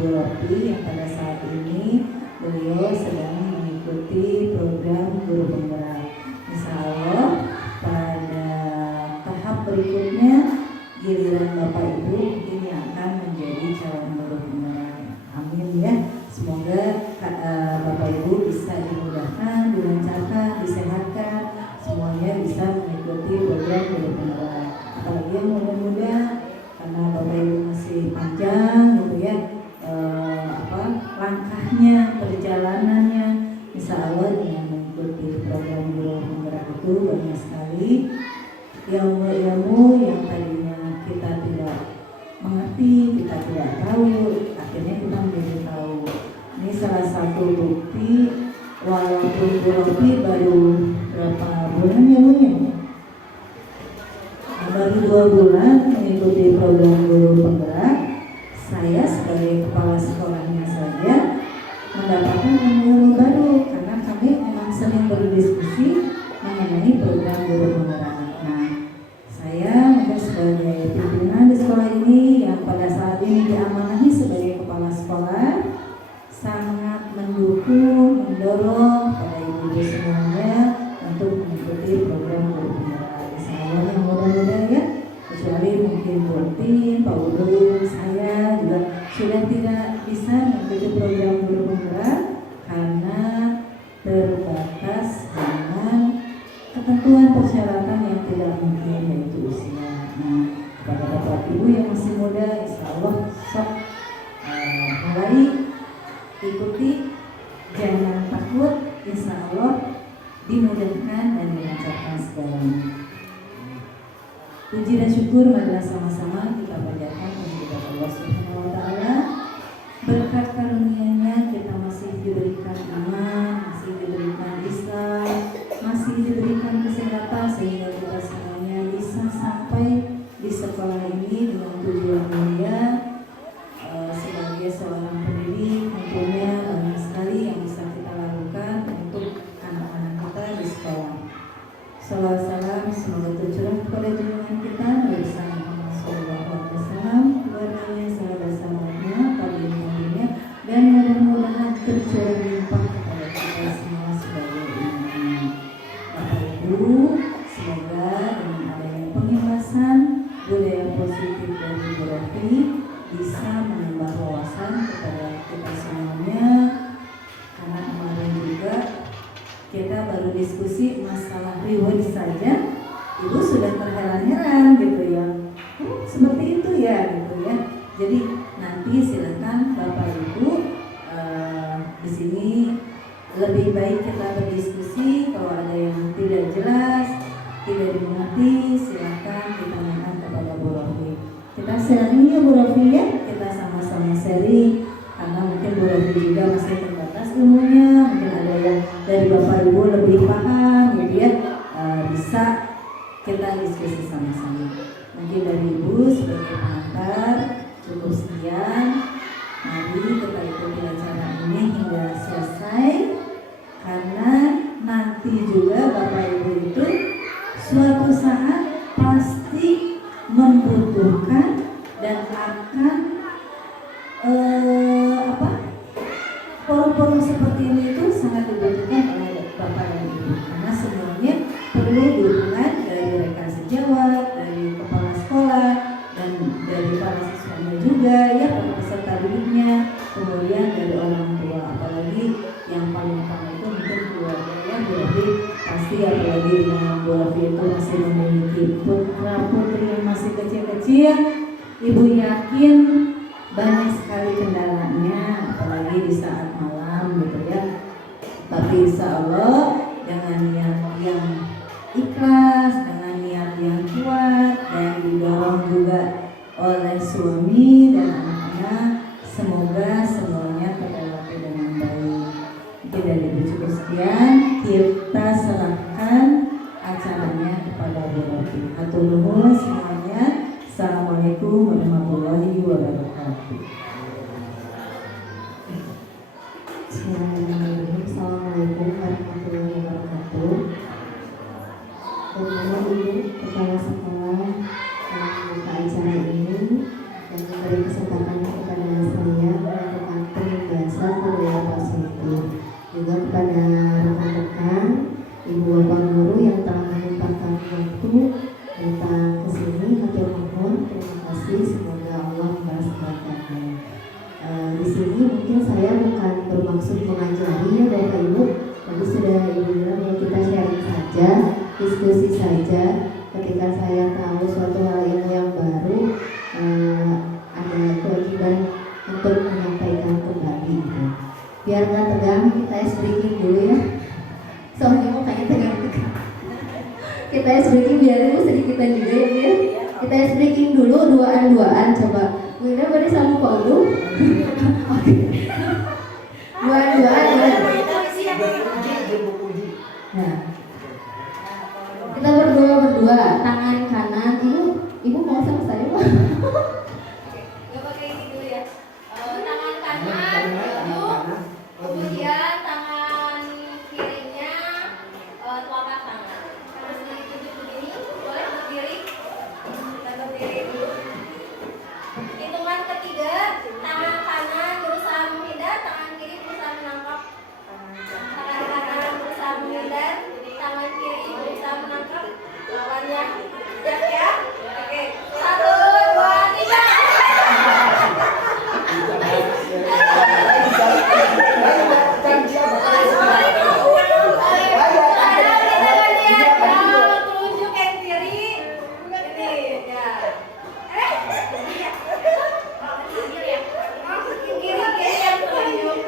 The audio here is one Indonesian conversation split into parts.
Bu Ropi yang pada saat ini beliau sedang mengikuti program guru penggerak. Insya Allah pada tahap berikutnya giliran Bapak Ibu ini akan menjadi calon guru penggerak. Amin ya. Semoga Bapak Ibu bisa dimudahkan, dilancarkan, disehatkan, semuanya bisa mengikuti program guru penggerak. Apalagi yang muda-muda, karena Bapak Ibu masih panjang gitu ya, langkahnya, perjalanannya. Insya Allah dengan mengikuti program guru penggerak itu banyak sekali ilmu-ilmu yang tadinya kita tidak mengerti, kita tidak tahu, akhirnya kita menjadi tahu. Ini salah satu bukti, walaupun Bu Ropi baru berapa bulan ya Bu ya? Baru 2 bulan mengikuti program guru penggerak, saya sebagai kepala sekolahnya saja mendapatkan ilmu baru karena kami memang sering berdiskusi mengenai program guru penggerak. Nah, saya mungkin sebagai pimpinan di sekolah ini yang pada saat ini diamanahi sebagai kepala sekolah sangat mendukung, mendorong pada ibu-ibu semuanya untuk mengikuti program guru penggerak. Saya yang mudah-mudahan ya, kecuali mungkin Bu Tin, Pak Udung, saya juga sudah tidak bisa mengikuti program guru penggerak karena terbatas dengan ketentuan persyaratan yang tidak mungkin, yaitu usia. Nah, kepada Bapak Ibu yang masih muda, insya Allah sok mulai ikuti, jangan takut, insya Allah dimudahkan dan dilancarkan segalanya. Puji dan syukur marilah sama-sama kita panjatkan kepada Allah Subhanahu wa Ta'ala. Berkat karunia-Nya kita masih diberikan iman, masih diberikan Islam, masih diberikan kesehatan sehingga kita semuanya bisa sampai di sekolah ini dengan tujuan mulia. Sebagai seorang pendidik tentunya banyak sekali yang bisa kita lakukan untuk anak-anak kita di sekolah. Salawat salam semoga tercurah kepada junjungan kita Nabi Muhammad SAW, keluarganya, sahabat-sahabatnya, tabi'in-tabi'innya, dan mudah-mudahan tercurah limpah kepada kita semua sebagai imam. Bapak Ibu, semoga dengan adanya penghimasan budaya positif dari Bu Ropi bisa menambah wawasan kepada kita semuanya, karena kemarin juga kita baru diskusi masalah reward saja, Ibu sudah terheran-heran gitu ya, seperti itu ya gitu ya. Jadi nanti silakan Bapak Ibu di sini lebih baik kita berdiskusi. Kalau ada yang tidak jelas, tidak dimengerti, silakan ditanyakan kepada Bu Rofi. Kita sharing ya Bu Rofi ya, kita sama-sama sharing karena mungkin Bu Rofi juga masih terbatas ilmunya, mungkin ada yang dari Bapak Ibu lebih paham gitu ya, bisa kita diskusi sama-sama. Mungkin dari Ibu sebagai pengantar cukup sekian. Mari kita ikuti acara ini hingga selesai, karena nanti juga Bapak Ibu itu suatu saat pasti membutuhkan dan akan forum-forum seperti ini itu sangat dibutuhkan oleh Bapak dan Ibu, karena semuanya perlu dukungan dari rekan sejawat, dari kepala sekolah, dan dari para siswanya juga ya, para peserta didiknya, kemudian dari orang tua. Apalagi yang paling utama itu mungkin keluarga ya, Bu Rofi pasti, apalagi dengan Bu Rofi itu masih memiliki putra putri yang masih kecil-kecil, Ibu yakin banyak sekali kendalanya, apalagi di saat malam gitu ya. Tapi insya Allah dengan niat yang ikhlas, dengan niat yang kuat, dan didorong juga oleh suami dan anak-anak, semoga semuanya terlewati dengan baik. Mungkin dari Ibu cukup sekian, kita serahkan acaranya kepada Bu Rofi. Hatur nuhun semuanya. Assalamualaikum warahmatullahi wabarakatuh. sini mungkin saya bukan bermaksud mengajari ya Bapak Ibu. Tadi sudah Ibu bilang ya kita sharing saja, diskusi saja. Ketika saya tahu suatu hal ilmu yang baru, ada kewajiban untuk menyampaikan kembali. Gitu. Biar nggak tegang, kita ice breaking dulu ya. Soalnya mukanya tegang-tegang. Kita ice breaking biar Ibu sedikitan juga ya. Kita ice breaking dulu duaan coba. Bunda boleh sama Pak Ulu? Oke. Duaan. Nah, kita berdua, tangan kanan. Ibu mau sama saya Pak? Gak pakai ini dulu ya. Tangan kanan, kemudian tangan kirinya telapak tangan. Terus ditunjuk begini, boleh berdiri. Kita berdiri dulu. Hitungan ketiga, tangan kanan berusaha menghindar, tangan kiri berusaha menangkap. Tangan kanan berusaha menghindar, tangan kiri berusaha menangkap lawannya. Siap ya? Oke. 1, 2, 3. Tunjuk yang kiri. Ini ya. Kiri yang tunjuk.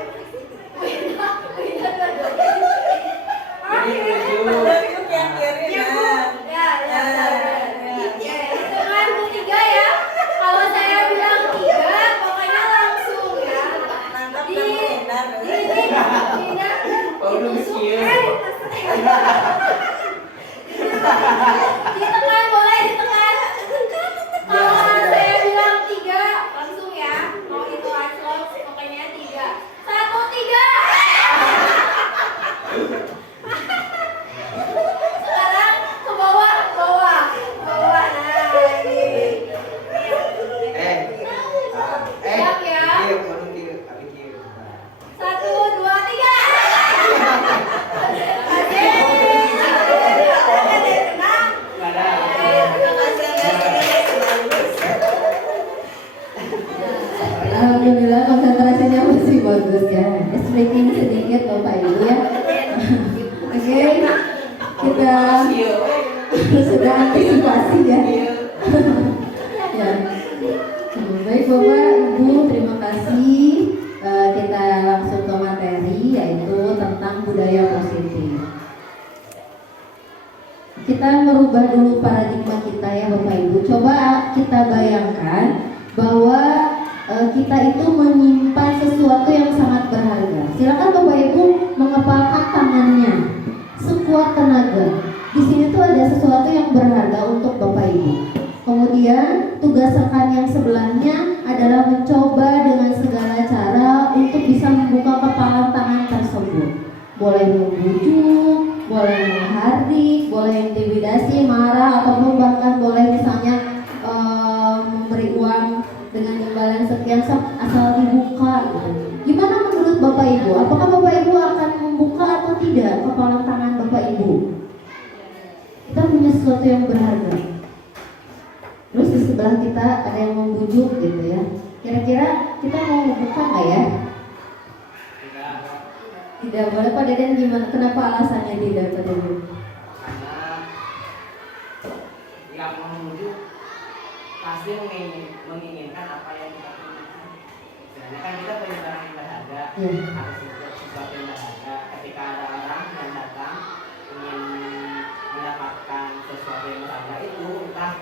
Hitungan ketiga ya. Kalau saya bilang 3, pokoknya langsung ya. Ditekan boleh ditekan. Kalau saya bilang 3, langsung ya. Mau itu slow, pokoknya 3. 1, 3. Sekarang ke bawah. Nah, ini. Siap ya. 1, 2, 3. Alhamdulillah konsentrasinya masih bagus ya. Speaking sedikit Bapak Ibu ya. Oke, kita sudah antisipasi ya. Ya. Baik Bapak Ibu, terima kasih. Kita langsung ke materi yaitu tentang budaya positif. Kita merubah dulu paradigma kita ya Bapak Ibu. Coba kita bayangkan bahwa kita itu menyimpan sesuatu yang sangat berharga. Silakan Bapak Ibu mengepalkan tangannya sekuat tenaga. Di sini tuh ada sesuatu yang berharga untuk Bapak Ibu. Kemudian tugas rekan yang sebelahnya adalah mencoba dengan segala cara untuk bisa membuka kepalan tangan tersebut. Boleh membujuk, boleh menghardik, boleh intimidasi, marah, ataupun bahkan boleh misalnya memberi uang dengan imbalan sekian asal dibuka. Gimana menurut Bapak Ibu? Apakah Bapak Ibu akan membuka atau tidak kepalan tangan Bapak Ibu? Kita punya sesuatu yang berharga. Terus di sebelah kita ada yang membujuk gitu ya. Kira-kira kita mau membuka nggak ya? Tidak boleh. Pak Deden gimana? Kenapa alasannya tidak Pak Deden? Karena yang membujuk pasti menginginkan apa yang kita inginkan. Sebenarnya kan kita punya barang yang berharga, harus sesuatu yang berharga. Ketika ada orang yang datang ingin mendapatkan sesuatu yang berharga itu, entah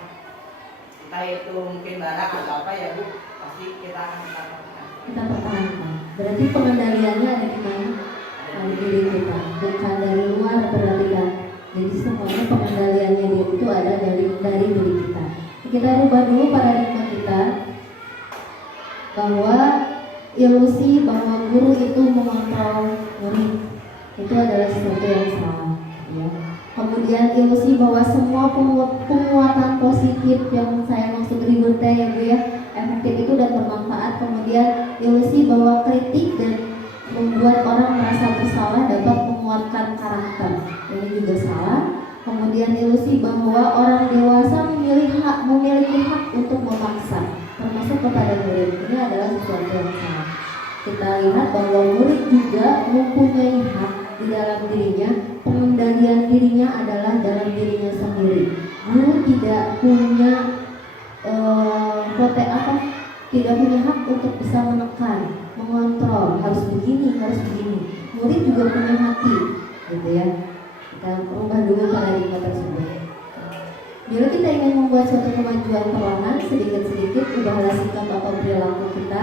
itu mungkin barang atau apa ya Bu, pasti kita akan pertahankan. Kita pertahankan. Berarti pengendaliannya ada di mana? Ada di diri kita, bukan dari luar berarti kan. Jadi semuanya pengendaliannya itu ada dari diri kita. Kita rubah dulu paradigma kita bahwa ilusi bahwa guru itu mengontrol murid itu adalah sesuatu yang salah ya. Kemudian ilusi bahwa semua penguatan positif yang saya maksud ribut ya Bu ya, efektif itu dan bermanfaat. Kemudian ilusi bahwa kritik dan membuat orang merasa bersalah dapat menguatkan karakter, ini juga salah. Kemudian ilusi bahwa orang dewasa memiliki hak untuk memaksa, termasuk kepada murid, ini adalah sesuatu yang salah. kita lihat bahwa murid juga mempunyai hak di dalam dirinya. Pengendalian dirinya adalah dalam dirinya sendiri. Guru tidak punya tidak punya hak untuk bisa menekan, mengontrol, harus begini, harus begini. Murid juga punya hati, gitu ya. Kita ubah dulu paradigma tersebut. Bila kita ingin membuat suatu kemajuan perlahan, sedikit-sedikit ubahlah sikap atau perilaku kita.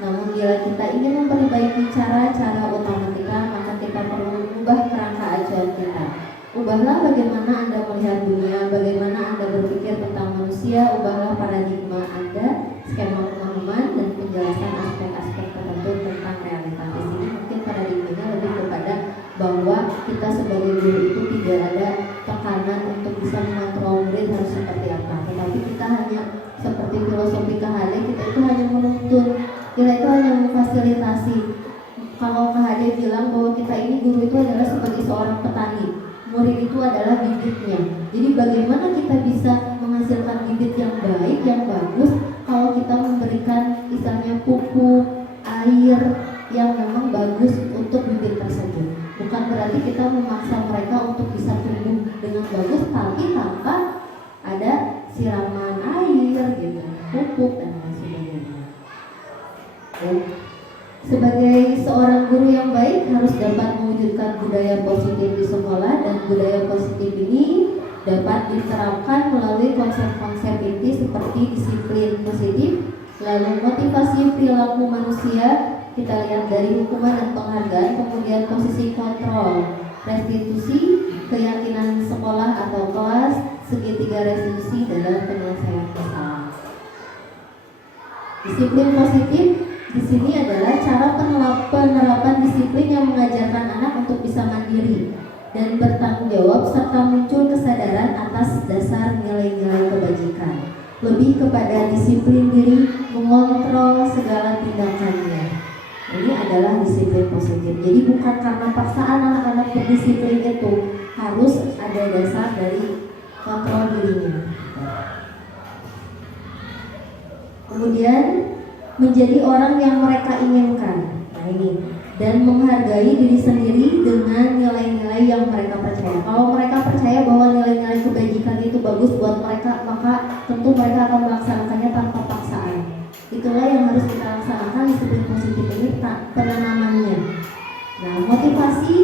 Namun bila kita ingin memperbaiki cara-cara utama kita, maka kita perlu mengubah kerangka acuan kita. Ubahlah bagaimana Anda melihat dunia, bagaimana Anda berpikir tentang manusia, ubahlah paradigma Anda, skema pemahaman dan penjelasan aspek-aspek tertentu tentang realitas. Di sini mungkin paradigmanya lebih kepada bahwa kita sebagai guru itu tidak ada tekanan untuk bisa mengontrol murid harus seperti apa, tetapi kita hanya seperti filosofi KHD, kita itu hanya menuntun, kita itu hanya memfasilitasi. Kalau KHD bilang bahwa kita ini guru itu adalah sebagai seorang petani, murid itu adalah bibitnya. Jadi bagaimana kita bisa menghasilkan bibit yang baik, yang bagus, kalau kita memberikan misalnya pupuk, air yang memang bagus untuk bibit tersebut. Bukan berarti kita memaksa mereka untuk bisa tumbuh dengan bagus, tapi tanpa ada siraman air gitu, pupuk dan lain sebagainya. Ya. Sebagai seorang guru yang baik harus dapat mewujudkan budaya positif di sekolah, dan budaya positif ini dapat diterapkan melalui konsep-konsep inti seperti disiplin positif, lalu motivasi perilaku manusia, kita lihat dari hukuman dan penghargaan, kemudian posisi kontrol, restitusi, keyakinan sekolah atau kelas, segitiga restitusi dalam penyelesaian masalah. Disiplin positif di sini adalah cara penerapan disiplin yang mengajarkan anak untuk bisa mandiri dan bertanggung jawab serta muncul kesadaran atas dasar nilai-nilai kebajikan. Lebih kepada disiplin diri, mengontrol segala tindakannya. Ini adalah disiplin positif. Jadi bukan karena paksaan anak-anak berdisiplin itu, harus ada dasar dari kontrol dirinya. Kemudian menjadi orang yang mereka inginkan. Nah ini, dan menghargai diri sendiri dengan nilai-nilai yang mereka percaya. Kalau mereka percaya bahwa nilai-nilai kebajikan itu bagus buat mereka, maka tentu mereka akan melaksanakannya tanpa paksaan. Itulah yang harus kita laksanakan disiplin positif ini, penanamannya. Nah, motivasi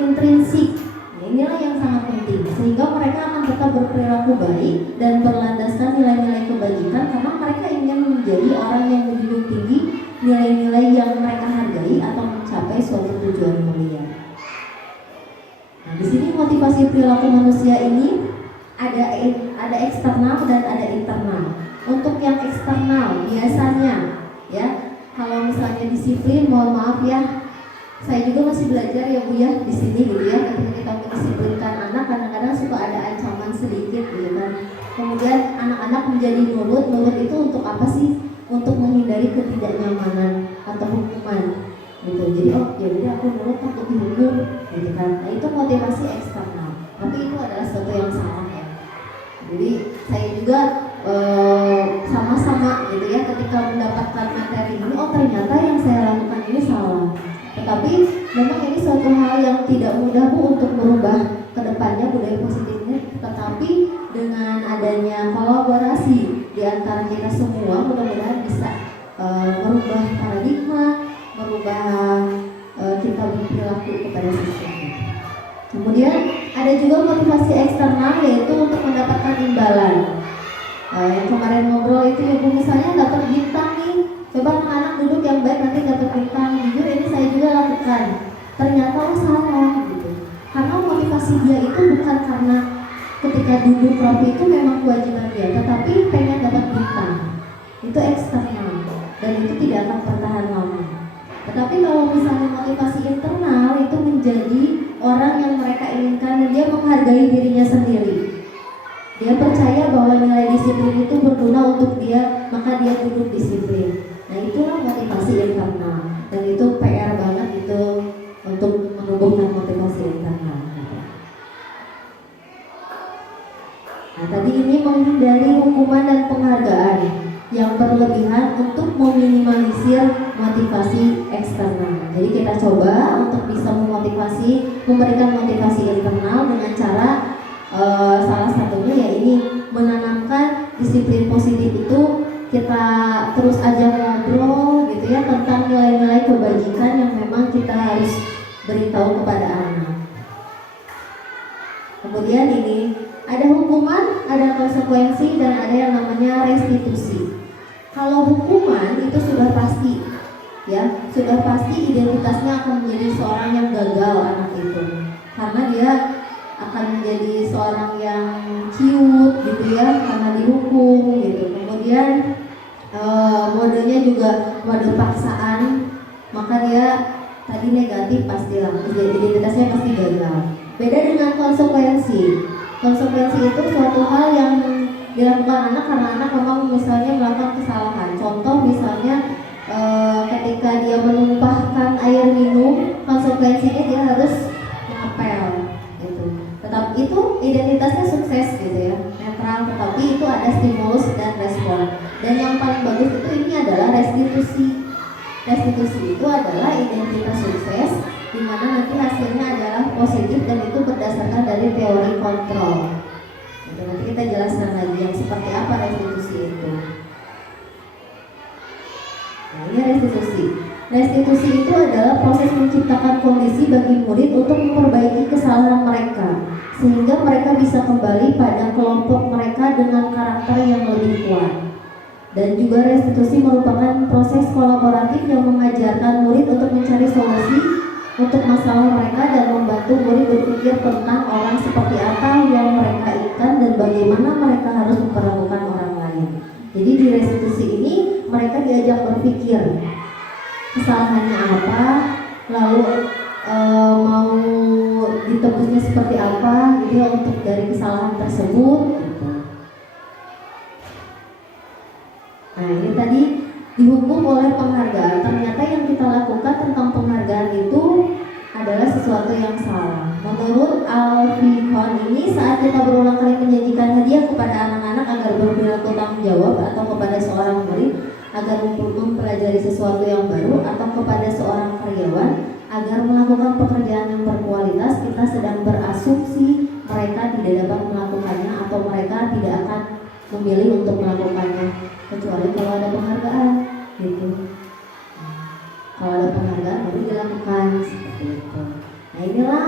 intrinsik, nah, inilah yang sangat penting, sehingga mereka akan tetap berperilaku baik dan berlandaskan nilai-nilai kebajikan, karena mereka ingin menjadi orang yang menjunjung tinggi nilai-nilai yang mereka hargai atau mencapai suatu tujuan mulia. Nah, di sini motivasi perilaku manusia ini ada eksternal dan ada internal. Untuk yang eksternal biasanya ya, kalau misalnya disiplin, mohon maaf ya, saya juga masih belajar ya Bu ya di sini gitu ya. Ketika kita mendisiplinkan anak, kadang-kadang suka ada ancaman sedikit gitu kan. Kemudian anak-anak menjadi nurut itu untuk apa sih? Untuk menghindari ketidaknyamanan atau hukuman gitu. Jadi ya udah aku nurut takut dihukum gitu kan. Nah itu motivasi eksternal. Tapi itu adalah sesuatu yang salah ya. Jadi saya juga sama-sama gitu ya, ketika mendapatkan materi ini, oh ternyata yang saya lakukan ini salah. Tetapi memang ini suatu hal yang tidak mudah Bu untuk merubah kedepannya budaya positifnya. Tetapi dengan adanya kolaborasi di antara kita semua, mudah-mudahan bisa merubah paradigma, merubah kita berperilaku kepada siswa. Kemudian ada juga motivasi eksternal, yaitu untuk mendapatkan imbalan. Yang kemarin ngobrol itu ya Bu, misalnya dapat bintang nih, coba anak-anak duduk yang baik nanti dapat bintang. Jujur ini saya juga lakukan, ternyata salah gitu. Karena motivasi dia itu bukan karena ketika duduk rapi itu memang kewajiban dia, tetapi pengen dapat bintang. Itu eksternal dan itu tidak akan bertahan lama. Tetapi kalau misalnya motivasi internal itu menjadi orang yang mereka inginkan dan dia menghargai dirinya sendiri. Dia percaya bahwa nilai disiplin itu berguna untuk dia, maka dia duduk disiplin. Nah itulah motivasi internal, dan itu PR banget itu untuk menumbuhkan motivasi internal. Nah tadi ini menghindari hukuman dan penghargaan yang berlebihan untuk meminimalisir motivasi eksternal. coba untuk bisa memberikan motivasi internal dengan cara salah satunya ya ini menanamkan disiplin positif itu kita terus ajak ngobrol gitu ya tentang nilai-nilai kebajikan yang memang kita harus beritahu kepada anak. Kemudian ini ada hukuman, ada konsekuensi, dan ada yang namanya restitusi. Kalau hukuman itu sudah pasti, ya sudah pasti identitasnya akan menjadi seorang yang gagal anak itu, karena dia akan menjadi seorang yang ciut gitu ya karena dihukum gitu. Kemudian modenya juga mode paksaan, maka dia tadi negatif pastilah, identitasnya pasti gagal. Beda dengan konsekuensi. Konsekuensi itu suatu hal yang dilakukan anak karena anak memang misalnya melakukan kesalahan. Contoh misalnya ketika dia menumpahkan air minum, konsekuensinya dia harus mengepel gitu. Tetapi itu identitasnya sukses gitu ya, netral, tetapi itu ada stimulus dan respon. Dan yang paling bagus itu ini adalah restitusi. Restitusi itu adalah identitas sukses di mana nanti hasilnya adalah positif dan itu berdasarkan dari teori kontrol. Jadi nanti kita jelaskan lagi yang seperti apa restitusi itu. Nah, ini restitusi. Restitusi itu adalah proses menciptakan kondisi bagi murid untuk memperbaiki kesalahan mereka sehingga mereka bisa kembali pada kelompok mereka dengan karakter yang lebih kuat. Dan juga restitusi merupakan proses kolaboratif yang mengajarkan murid untuk mencari solusi untuk masalah mereka dan membantu murid berpikir tentang orang seperti apa yang mereka inginkan dan bagaimana mereka harus memperlakukan orang lain. Jadi di restitusi ini mereka diajak berpikir kesalahannya apa, lalu mau ditebusnya seperti apa gitu ya untuk dari kesalahan tersebut gitu. Nah ini tadi dihukum oleh penghargaan. Ternyata yang kita lakukan tentang penghargaan itu adalah sesuatu yang salah. Menurut Al-Fihon ini saat kita berulang kali menjanjikan hadiah kepada anak-anak agar berperilaku tanggung jawab atau kepada seorang murid agar mempelajari sesuatu yang baru atau kepada seorang karyawan agar melakukan pekerjaan yang berkualitas, kita sedang berasumsi mereka tidak dapat melakukannya atau mereka tidak akan memilih untuk melakukannya kecuali kalau ada penghargaan gitu. Kalau ada penghargaan baru dilakukan seperti itu. Nah inilah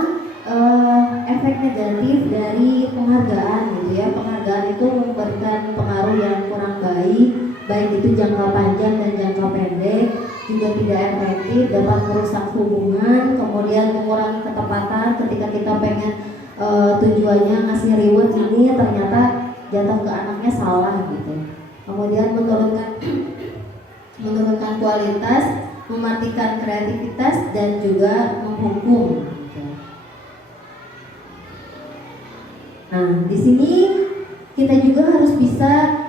efek negatif dari penghargaan gitu ya. Penghargaan itu memberikan pengaruh yang kurang baik itu jangka panjang dan jangka pendek, juga tidak efektif, dapat merusak hubungan, kemudian mengurangi ketepatan ketika kita pengen tujuannya ngasih reward ini ternyata jatuh ke anaknya salah gitu. Kemudian menurunkan kualitas, mematikan kreativitas dan juga menghukum. Nah, di sini kita juga harus bisa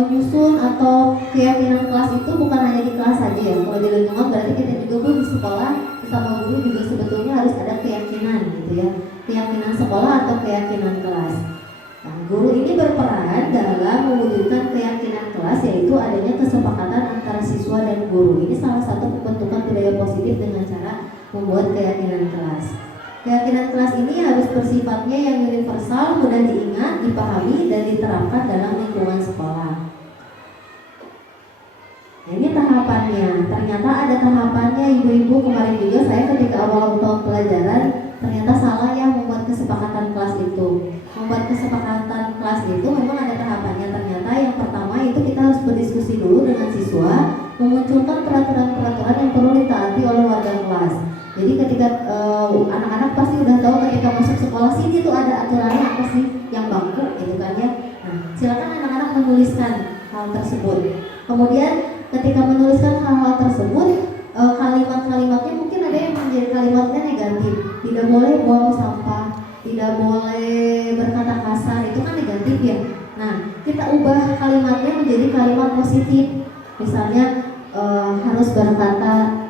menyusun atau keyakinan kelas itu bukan hanya di kelas saja ya. Kalau di lingkungan berarti kita juga pun di sekolah bersama guru juga sebetulnya harus ada keyakinan gitu ya. Keyakinan sekolah atau keyakinan kelas. Nah, guru ini berperan dalam mewujudkan keyakinan kelas yaitu adanya kesepakatan antara siswa dan guru. Ini salah satu pembentukan budaya positif dengan cara membuat keyakinan kelas. Keyakinan kelas ini harus bersifatnya yang universal, mudah diingat, dipahami, dan diterapkan dalam lingkungan sekolah. Nah, ini tahapannya. Ternyata ada tahapannya ibu-ibu. Kemarin juga saya ketika awal tahun pelajaran ternyata salah ya membuat kesepakatan kelas itu. Membuat kesepakatan kelas itu memang ada tahapannya. Ternyata yang pertama itu kita harus berdiskusi dulu dengan siswa, memunculkan peraturan-peraturan yang perlu ditaati oleh warga kelas. Jadi ketika anak-anak pasti udah tahu ketika masuk sekolah sini tuh ada aturannya apa sih yang baku gitu kan ya. Nah, silakan anak-anak menuliskan hal tersebut. Kemudian ketika menuliskan hal-hal tersebut, kalimat-kalimatnya mungkin ada yang menjadi kalimatnya negatif. Tidak boleh buang sampah, tidak boleh berkata kasar, itu kan negatif ya. Nah, kita ubah kalimatnya menjadi kalimat positif. Misalnya harus berkata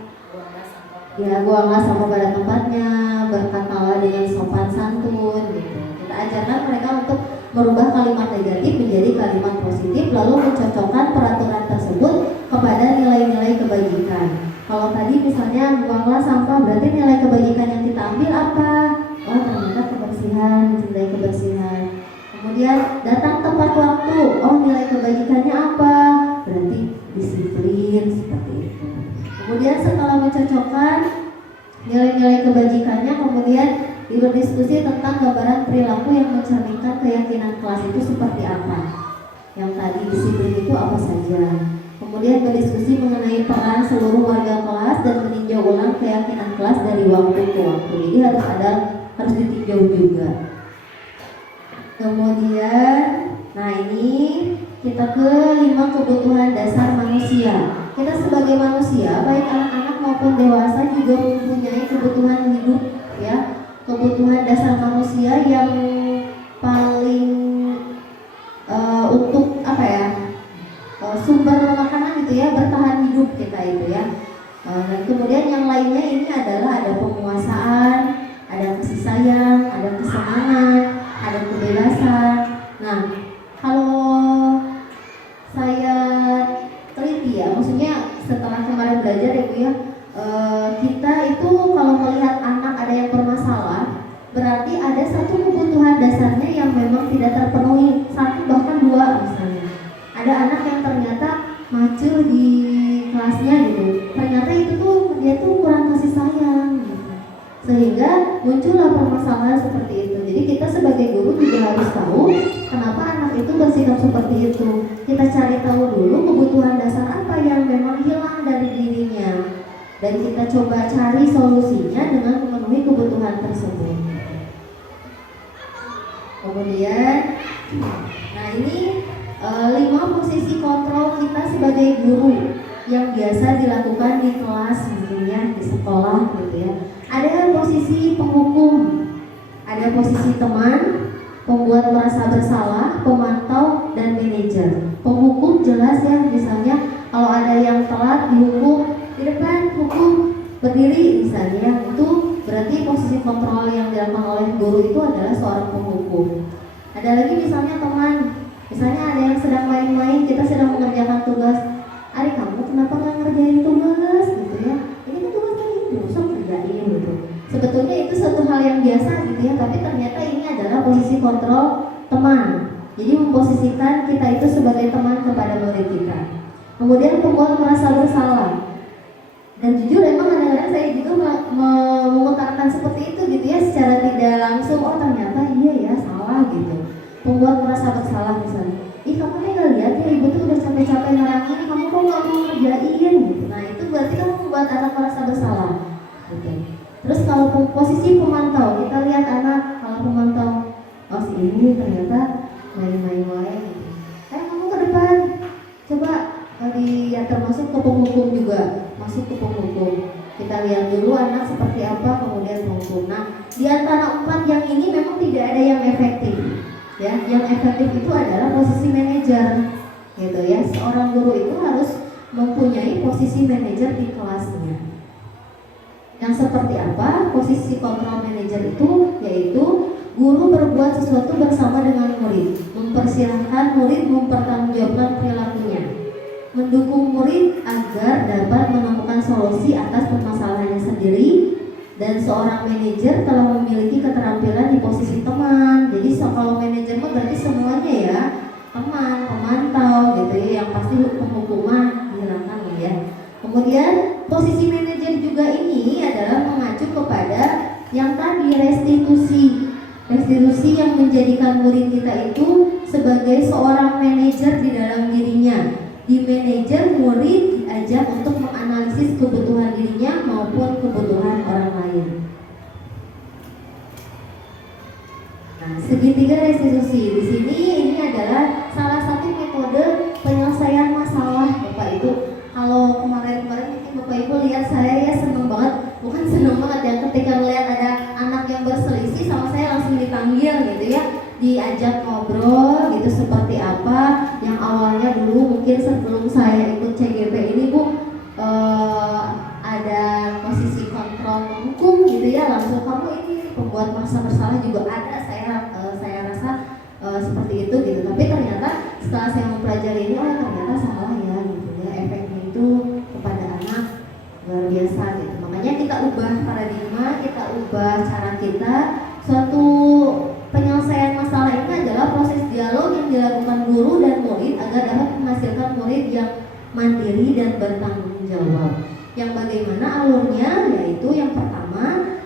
ya buanglah sampah pada tempatnya, berkatalah dengan sopan santun gitu. Kita ajarkan mereka untuk merubah kalimat negatif menjadi kalimat positif, lalu mencocokkan peraturan tersebut kepada nilai-nilai kebajikan. Kalau tadi misalnya misalnya buanglah sampah, berarti nilai kebajikan yang kita ambil apa? Oh ternyata kebersihan, mencintai kebersihan. Kemudian datang tepat waktu, oh nilai kebajikannya apa? Berarti disiplin, seperti itu. Kemudian setelah mencocokkan nilai-nilai kebajikannya, kemudian berdiskusi tentang gambaran perilaku yang mencerminkan keyakinan kelas itu seperti apa. Yang tadi disiplin itu apa saja. Kemudian berdiskusi mengenai peran seluruh warga kelas dan meninjau ulang keyakinan kelas dari waktu ke waktu. Jadi harus ditinjau juga. Kemudian, nah ini kita ke 5 kebutuhan dasar manusia. Kita sebagai manusia, baik anak-anak maupun dewasa juga mempunyai kebutuhan hidup, ya. Kebutuhan dasar manusia yang paling untuk apa ya, sumber makanan gitu ya, bertahan hidup kita itu ya. Dan kemudian yang lainnya ini adalah ada penguasaan, ada kasih sayang, ada kesenangan, ada kebebasan. Nah, kalau saya teliti ya, maksudnya setelah kemarin belajar ya Bu ya, kita itu kalau melihat anak ada yang bermasalah, berarti ada satu kebutuhan dasarnya yang memang tidak terpenuhi, satu bahkan dua misalnya. Ada anak yang ternyata macul di kelasnya gitu, ternyata itu tuh dia tuh kurang kasih sayang gitu. Sehingga muncullah permasalahan seperti itu. Jadi kita sebagai guru juga harus tahu kenapa anak itu bersikap seperti itu. Kita cari tahu dulu kebutuhan dasar apa yang memang hilang dari dirinya, dan kita coba cari solusinya dengan memenuhi kebutuhan tersebut. Kemudian, nah ini 5 posisi kontrol kita sebagai guru yang biasa dilakukan di kelas, misalnya di sekolah gitu ya. Ada posisi penghukum, ada posisi teman, pembuat merasa bersalah, pemantau, dan manajer. Penghukum jelas ya, misalnya kalau ada yang telat dihukum di depan, hukum berdiri misalnya, itu berarti posisi kontrol yang dilakukan oleh guru itu adalah seorang penghukum. Ada lagi misalnya teman, misalnya ada yang sedang main-main, kita sedang mengerjakan tugas, "Adik, kamu kenapa nggak ngerjain tugas?" gitu ya. Ini kan tugasnya ini, besok kerjain gitu. Sebetulnya itu satu hal yang biasa gitu ya, tapi ternyata ini adalah posisi kontrol teman. Jadi memposisikan kita itu sebagai teman kepada murid kita. Kemudian pembuat merasa bersalah. Dan jujur emang kadang-kadang saya juga mengutarakan seperti itu gitu ya, secara tidak langsung, oh ternyata iya ya salah gitu. Pembuat merasa bersalah misalnya, "Ih kamu nih gak lihat ya, ibu tuh udah capek-capek nerangin, kamu kok gak mau ngerjain?" gitu. Nah itu berarti kamu membuat anak merasa bersalah gitu. Terus kalau posisi pemantau, kita lihat anak, kalau pemantau, oh si ini ternyata main-main gitu. Kamu ke depan, coba ya termasuk ke penghukum juga, masuk ke penghukum. Kita lihat dulu anak seperti apa, kemudian penghukum. Nah, di antara 4 yang ini memang tidak ada yang efektif. Ya, yang efektif itu adalah posisi manajer, gitu ya. Seorang guru itu harus mempunyai posisi manajer di kelasnya. Yang seperti apa? Posisi kontrol manajer itu yaitu guru berbuat sesuatu bersama dengan murid, mempersilahkan murid mempertanggungjawabkan perilakunya, mendukung murid agar dapat menemukan solusi atas permasalahannya sendiri, dan seorang manajer telah memiliki keterampilan di posisi teman. Jadi kalau manajer mah berarti semuanya ya, teman, pemantau gitu ya, yang pasti penghukuman dihilangkan ya. Kemudian posisi manajer juga ini adalah mengacu kepada yang tadi restitusi yang menjadikan murid kita itu sebagai seorang manajer di dalam dirinya. Di manajer, murid diajak untuk menganalisis kebutuhan dirinya maupun kebutuhan orang lain. Nah, segitiga restitusi di sini ini adalah salah satu metode penyelesaian masalah, Bapak Ibu. Kalau kemarin mungkin Bapak Ibu lihat saya ya seneng banget, bukan seneng banget ya, ketika melihat ada anak yang berselisih sama saya langsung dipanggil gitu ya, diajak ngobrol gitu seperti apa. Yang awalnya dulu mungkin sebelum saya ikut CGP ini Bu, ada posisi kontrol hukum gitu ya, langsung kamu ini pembuat merasa bersalah juga ada, saya rasa seperti itu gitu. Tapi ternyata setelah saya mempelajari ini, oh ternyata salah ya gitu ya, efeknya itu kepada anak luar biasa gitu. Makanya ubah paradigma, kita ubah cara kita. Suatu penyelesaian masalah ini adalah proses dialog yang dilakukan guru dan murid agar dapat menghasilkan murid yang mandiri dan bertanggung jawab. Yang bagaimana alurnya, yaitu yang pertama,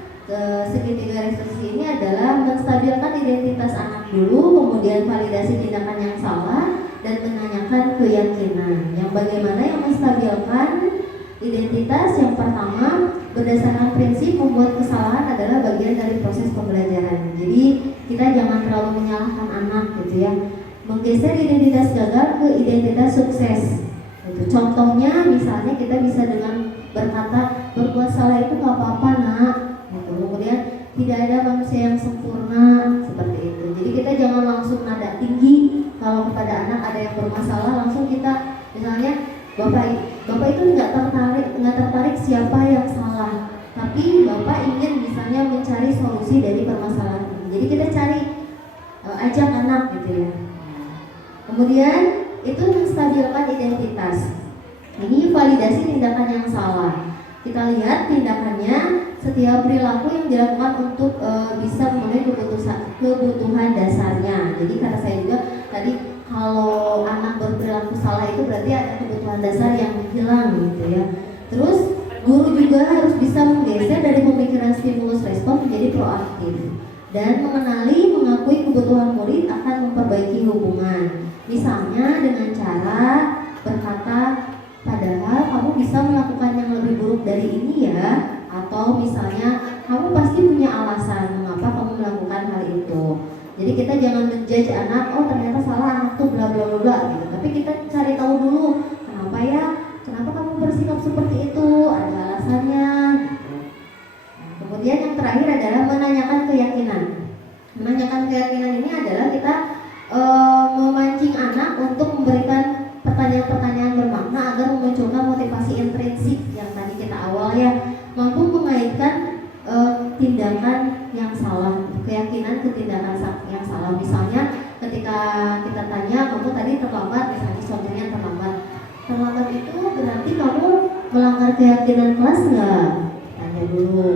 segitiga restitusi ini adalah menstabilkan identitas anak dulu, kemudian validasi tindakan yang salah, dan menanyakan keyakinan. Yang bagaimana yang menstabilkan identitas, yang pertama, berdasarkan prinsip membuat kesalahan adalah bagian dari proses pembelajaran. Jadi kita jangan terlalu menyalahkan anak gitu ya. Menggeser identitas gagal ke identitas sukses. Gitu. Contohnya misalnya kita bisa dengan berkata berbuat salah itu gak apa-apa nak. Gitu. Kemudian tidak ada manusia yang sempurna seperti itu. Jadi kita jangan langsung nada tinggi kalau kepada anak ada yang bermasalah langsung kita misalnya Bapak itu nggak tertarik siapa yang salah, tapi Bapak ingin misalnya mencari solusi dari permasalahan ini. Jadi kita cari ajak anak gitu ya. Kemudian itu menstabilkan identitas. Ini validasi tindakan yang salah. Kita lihat tindakannya, setiap perilaku yang dilakukan untuk bisa memenuhi kebutuhan dasarnya. Jadi kata saya juga tadi, kalau anak berperilaku salah itu berarti ada kebutuhan dasar yang hilang gitu ya. Terus guru juga harus bisa menggeser dari pemikiran stimulus respon menjadi proaktif dan mengenali, mengakui kebutuhan murid akan memperbaiki hubungan. Misalnya dengan cara berkata, padahal kamu bisa melakukan yang lebih buruk dari ini ya, atau misalnya kamu pasti punya alasan mengapa kamu melakukan hal itu. Jadi kita jangan menjudge anak, oh ternyata salah anak tuh bla bla bla gitu. Tapi kita cari tahu dulu, kenapa ya? Kenapa kamu bersikap seperti itu? Ada alasannya gitu. Kemudian yang terakhir adalah menanyakan keyakinan. Menanyakan keyakinan ini adalah kita memancing anak untuk memberikan pertanyaan-pertanyaan bermakna agar memunculkan motivasi intrinsik yang tadi kita awal ya, mampu mengaitkan tindakan yang salah, keyakinan ke tindakan yang salah. Misalnya ketika kita tanya, kamu tadi terlambat, misalnya contohnya terlambat itu berarti kamu melanggar keyakinan kelas nggak? Tanya dulu.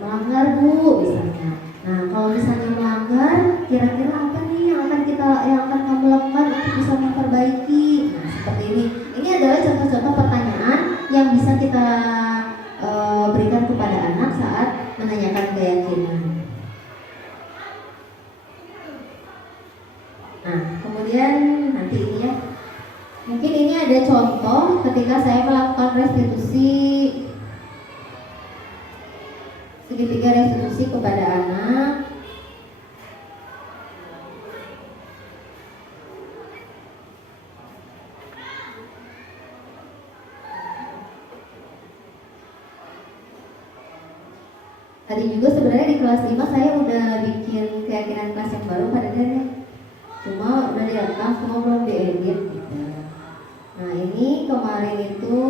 Melanggar bu misalnya. Nah kalau misalnya melanggar, kira-kira apa nih yang akan kamu lakukan untuk bisa memperbaiki? Nah seperti ini. Ini adalah contoh-contoh pertanyaan yang bisa kita berikan kepada anak saat menanyakan keyakinan. Nah, kemudian nanti ini ya. Mungkin ini ada contoh ketika saya melakukan restitusi segitiga restitusi kepada anak. Tadi juga sebenarnya di kelas 5 saya udah bikin keyakinan kelas yang baru pada dan ya. Cuma udah direkam, cuma belum diedit gitu. Nah ini kemarin itu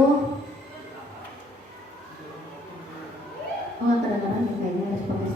kadang-kadang kayaknya harus pakai.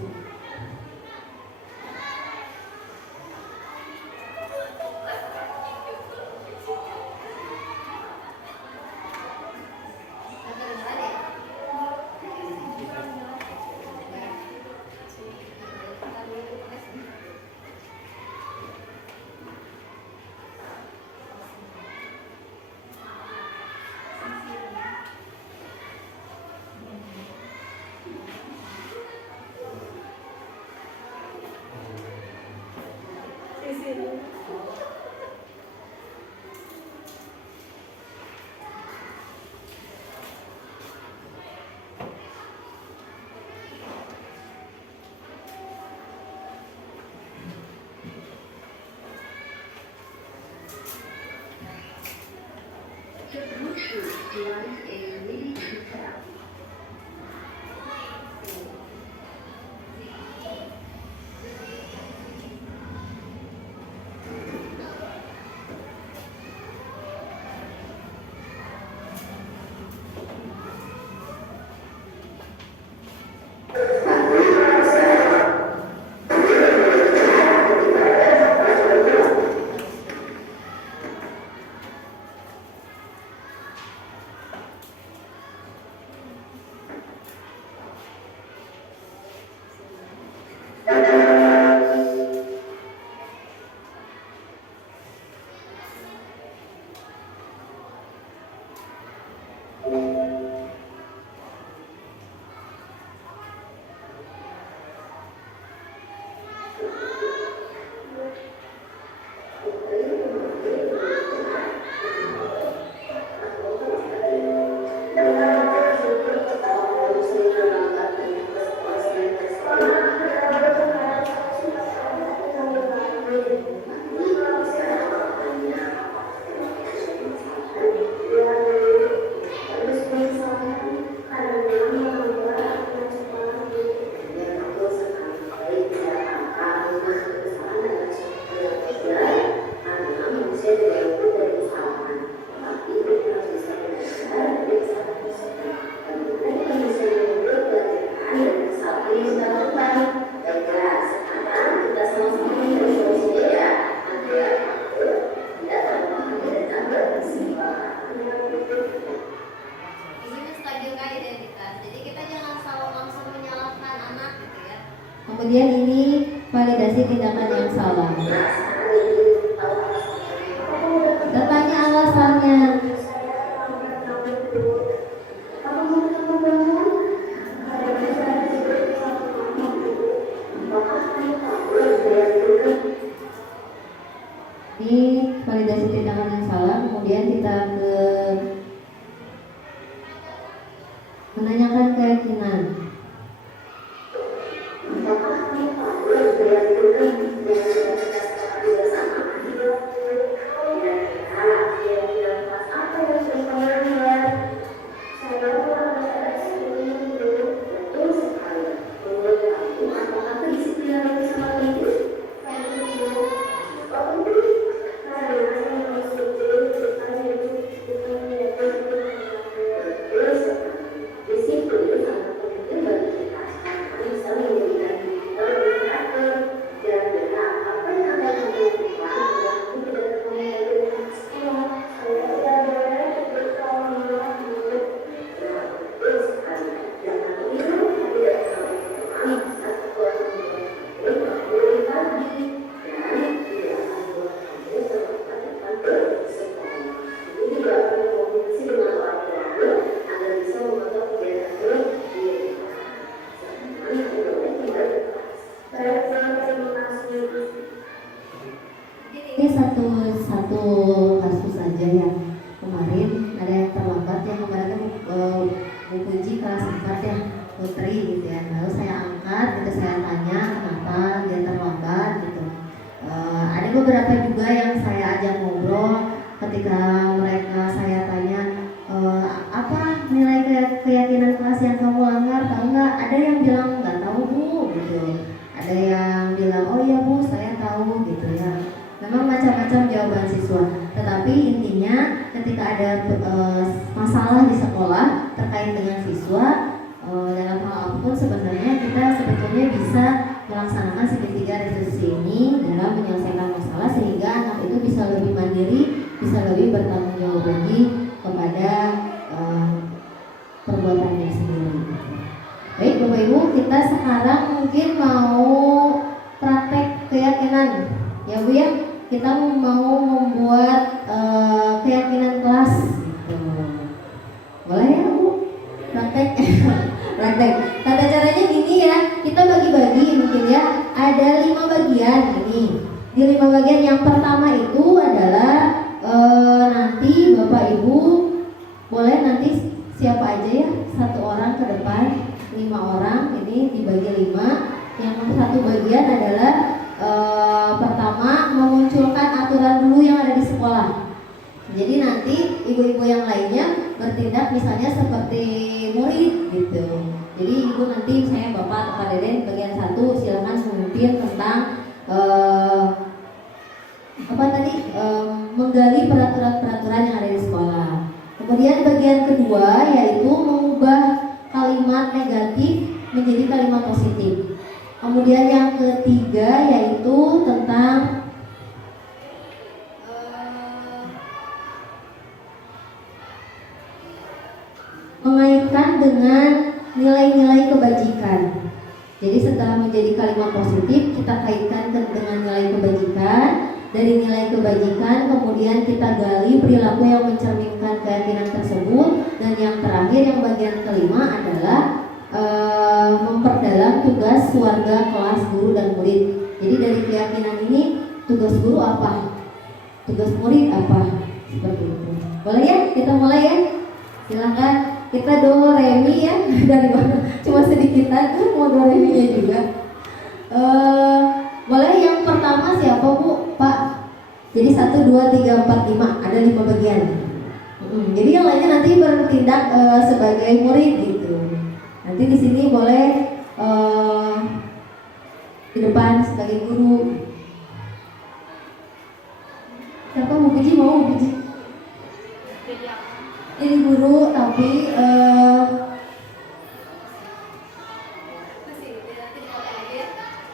Jadi kita jangan selalu langsung menyalahkan anak gitu ya. Kemudian ini validasi tindakan yang salah. Kita tanya alasannya. Ini validasi tindakan yang salah. Kemudian kita ke menanyakan keyakinan. Ini satu kasus saja ya. Kemarin ada yang terlambat yang kemarin Bu Puji kelas 4 ya, Putri gitu ya. Lalu saya angkat, gitu saya tanya kenapa dia terlambat gitu. Ada beberapa juga yang saya ajak ngobrol ketika mereka saya tanya apa nilai keyakinan kelas yang kamu langgar, tahu nggak? Ada yang bilang nggak tahu Bu gitu. Ada yang bilang oh iya Bu saya tahu gitu ya. Memang macam-macam jawaban siswa, tetapi intinya ketika ada masalah di sekolah terkait dengan siswa dalam hal apapun sebenarnya kita sebetulnya bisa melaksanakan segitiga restitusi ini dalam menyelesaikan masalah sehingga anak itu bisa lebih mandiri, bisa lebih bertanggung jawab lagi kepada perbuatannya sendiri. Baik Bapak Ibu, kita sekarang mungkin mau praktek keyakinan ya Bu ya. Kita mau membuat keyakinan kelas gitu. Boleh ya Bu? Praktek. Praktek. Tata caranya gini ya, kita bagi-bagi mungkin ya. Ada 5 bagian ini. Di 5 bagian yang pertama itu adalah nanti Bapak Ibu boleh nanti siapa aja ya, 1 orang ke depan, 5 orang ini dibagi 5. Yang satu bagian adalah pertama memunculkan aturan dulu yang ada di sekolah. Jadi nanti ibu-ibu yang lainnya bertindak misalnya seperti murid gitu. Jadi ibu nanti misalnya bapak atau Pak Deden bagian 1 silakan memimpin tentang menggali peraturan-peraturan yang ada di sekolah. Kemudian bagian kedua yaitu mengubah kalimat negatif menjadi kalimat positif. Kemudian yang ketiga yaitu tentang mengaitkan dengan nilai-nilai kebajikan. Jadi setelah menjadi kalimat positif kita kaitkan dengan nilai kebajikan. Dari nilai kebajikan kemudian kita gali perilaku yang mencerminkan keyakinan tersebut. Dan yang terakhir yang bagian kelima adalah memperdalam tugas warga, kelas, guru, dan murid. Jadi dari keyakinan ini tugas guru apa? Tugas murid apa? Seperti itu. Boleh ya? Kita mulai ya? Silahkan. Kita do re mi ya. Dari mana? Cuma sedikitan kan mau do re mi nya juga. Boleh yang pertama siapa Bu? Pak. Jadi 1, 2, 3, 4, 5. Ada 5 bagian. Jadi yang lainnya nanti bertindak sebagai murid gitu. Nanti di sini boleh di depan sebagai guru. Siapa Bu Puji mau Bu Puji? Ini guru tapi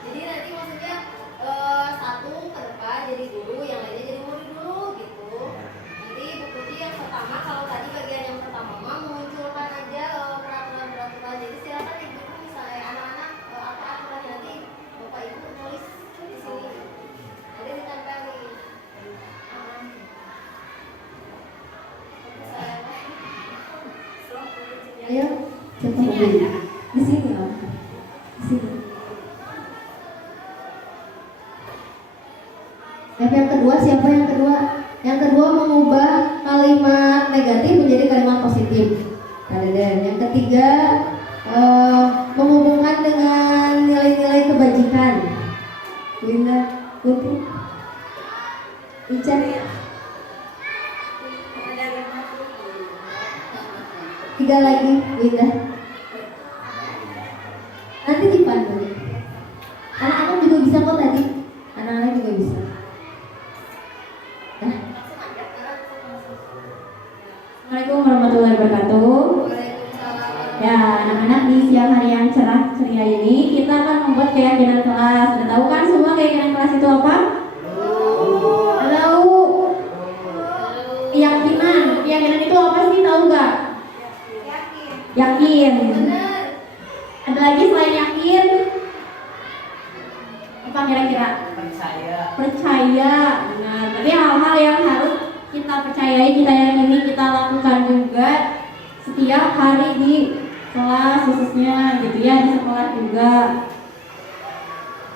Jadi nanti maksudnya 1 ke depan jadi guru, yang lainnya jadi murid dulu gitu. Nanti Bu Puji yang pertama, kalau tadi bagian yang pertama memunculkan aja peraturan-peraturan Siapa Sini mau aja. Di sini Om. Di sini. Yang kedua, siapa yang kedua? Yang kedua mengubah kalimat negatif menjadi kalimat positif. Dan yang ketiga menghubungkan dengan nilai-nilai kebajikan. Winda, Putri, Ica. Tiga lagi, Winda. Nanti dipandu. Anak-anak juga bisa kok tadi. Anak-anak juga bisa. Nah, Assalamualaikum warahmatullahi wabarakatuh. Ya, anak-anak di siang hari yang cerah ceria ini kita akan membuat keyakinan kelas. Sudah tahu kan semua keyakinan kelas itu apa? Tahu? Keyakinan. Keyakinan itu apa sih? Tahu nggak? Yakin. Benar. Ada lagi selain yakin? Apa kira-kira? Percaya. Percaya. Benar. Berarti hal-hal yang harus kita percayai, kita yakini, kita lakukan juga setiap hari di kelas khususnya gitu ya, di sekolah juga.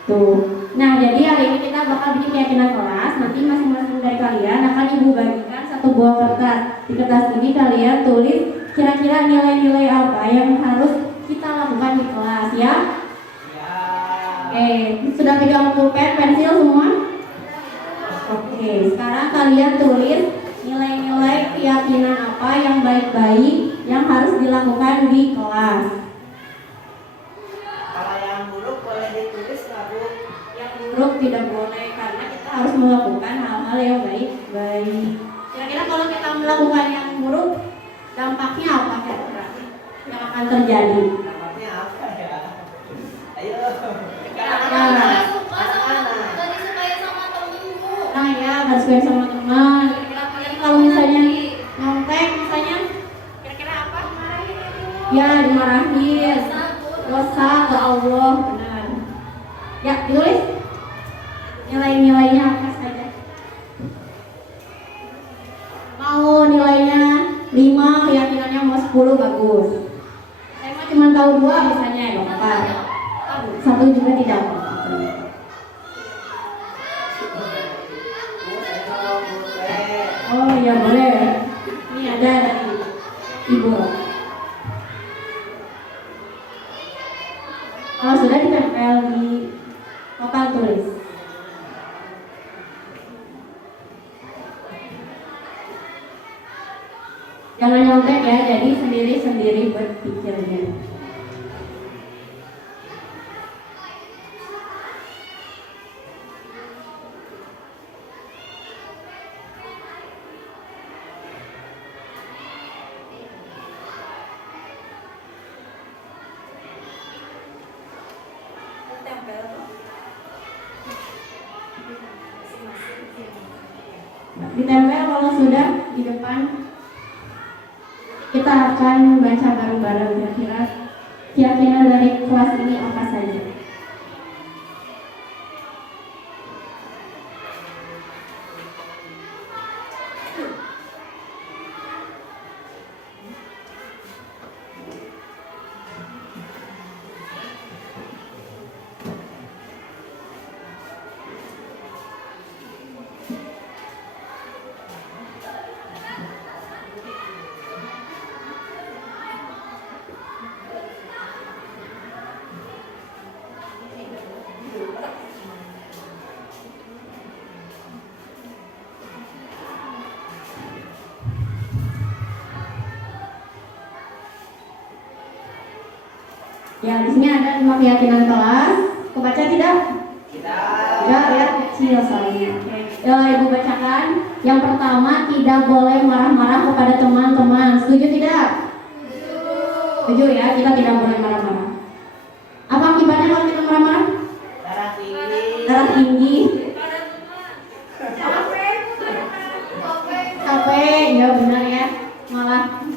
Tuh. Nah, jadi hari ini kita bakal bikin keyakinan kelas. Nanti masing-masing dari kalian akan ibu bagikan satu buah kertas. Di kertas ini kalian tulis kira-kira nilai-nilai apa yang harus kita lakukan di kelas ya. Ya. Oke, sudah pegang pulpen, pensil semua? Oke, sekarang kalian tulis nilai-nilai keyakinan apa yang baik-baik yang harus dilakukan di kelas. Kalau yang buruk boleh ditulis nggak, Bu? Yang buruk tidak boleh karena kita harus melakukan hal-hal yang baik-baik. Kira-kira kalau kita melakukan yang buruk, dampaknya apa kira-kira yang akan terjadi? Dampaknya apa ya? Ayo. Nggak suka sama, nggak disukai sama temenmu. Nah ya, harus suka sama teman. Kira-kira kalian kalau misalnya nyontek misalnya, kira-kira apa? Ya, dimarahin. Dosa ke Allah, benar. Ya, ditulis nilai-nilainya apa saja. Mau nilainya 5, keyakinannya mau 10, bagus. Saya mah cuma tahu 2 misalnya, ya apa. 1 juga tidak apa-apa. Oh iya boleh. Ini ada dari Ibu. Kalau sudah ditempel di papan tulis. Jangan nyontek ya, jadi sendiri-sendiri berpikirnya. Ditempel kalau sudah di depan. Kita akan baca bareng-bareng kira-kira keyakinan dari kelas ini apa saja. Ya, di sini ada 5 keyakinan kelas. Kebaca tidak? Tidak ya, kecil soalnya. Ya, Ibu bacakan. Yang pertama, tidak boleh marah-marah kepada teman-teman. Setuju tidak? Setuju ya, kita tidak boleh marah-marah. Apa akibatnya kalau kita marah-marah? Darah tinggi. Darah tinggi. Capek, ya benar ya. Malah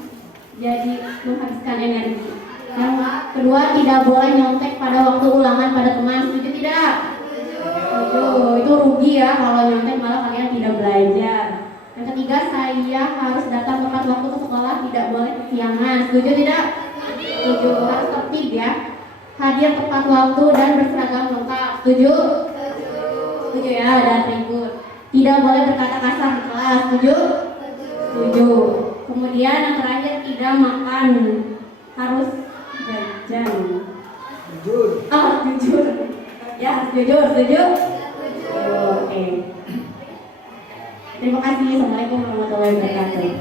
jadi menghabiskan energi. Yang kedua, tidak boleh nyontek pada waktu ulangan pada teman. Setuju tidak? Setuju. Itu rugi ya kalau nyontek malah kalian tidak belajar. Yang ketiga, saya harus datang tepat waktu ke sekolah, tidak boleh kesiangan. Setuju tidak? Setuju. Harus tertib ya. Hadir tepat waktu dan berseragam lengkap. Setuju? Setuju ya, dan ribut. Tidak boleh berkata kasar di kelas. Setuju? Setuju. Kemudian yang terakhir, tidak makan. Harus jajan. Jujur. Oh, jujur. Ya, jujur. Setuju? Oke. Terima kasih. Assalamualaikum warahmatullahi wabarakatuh.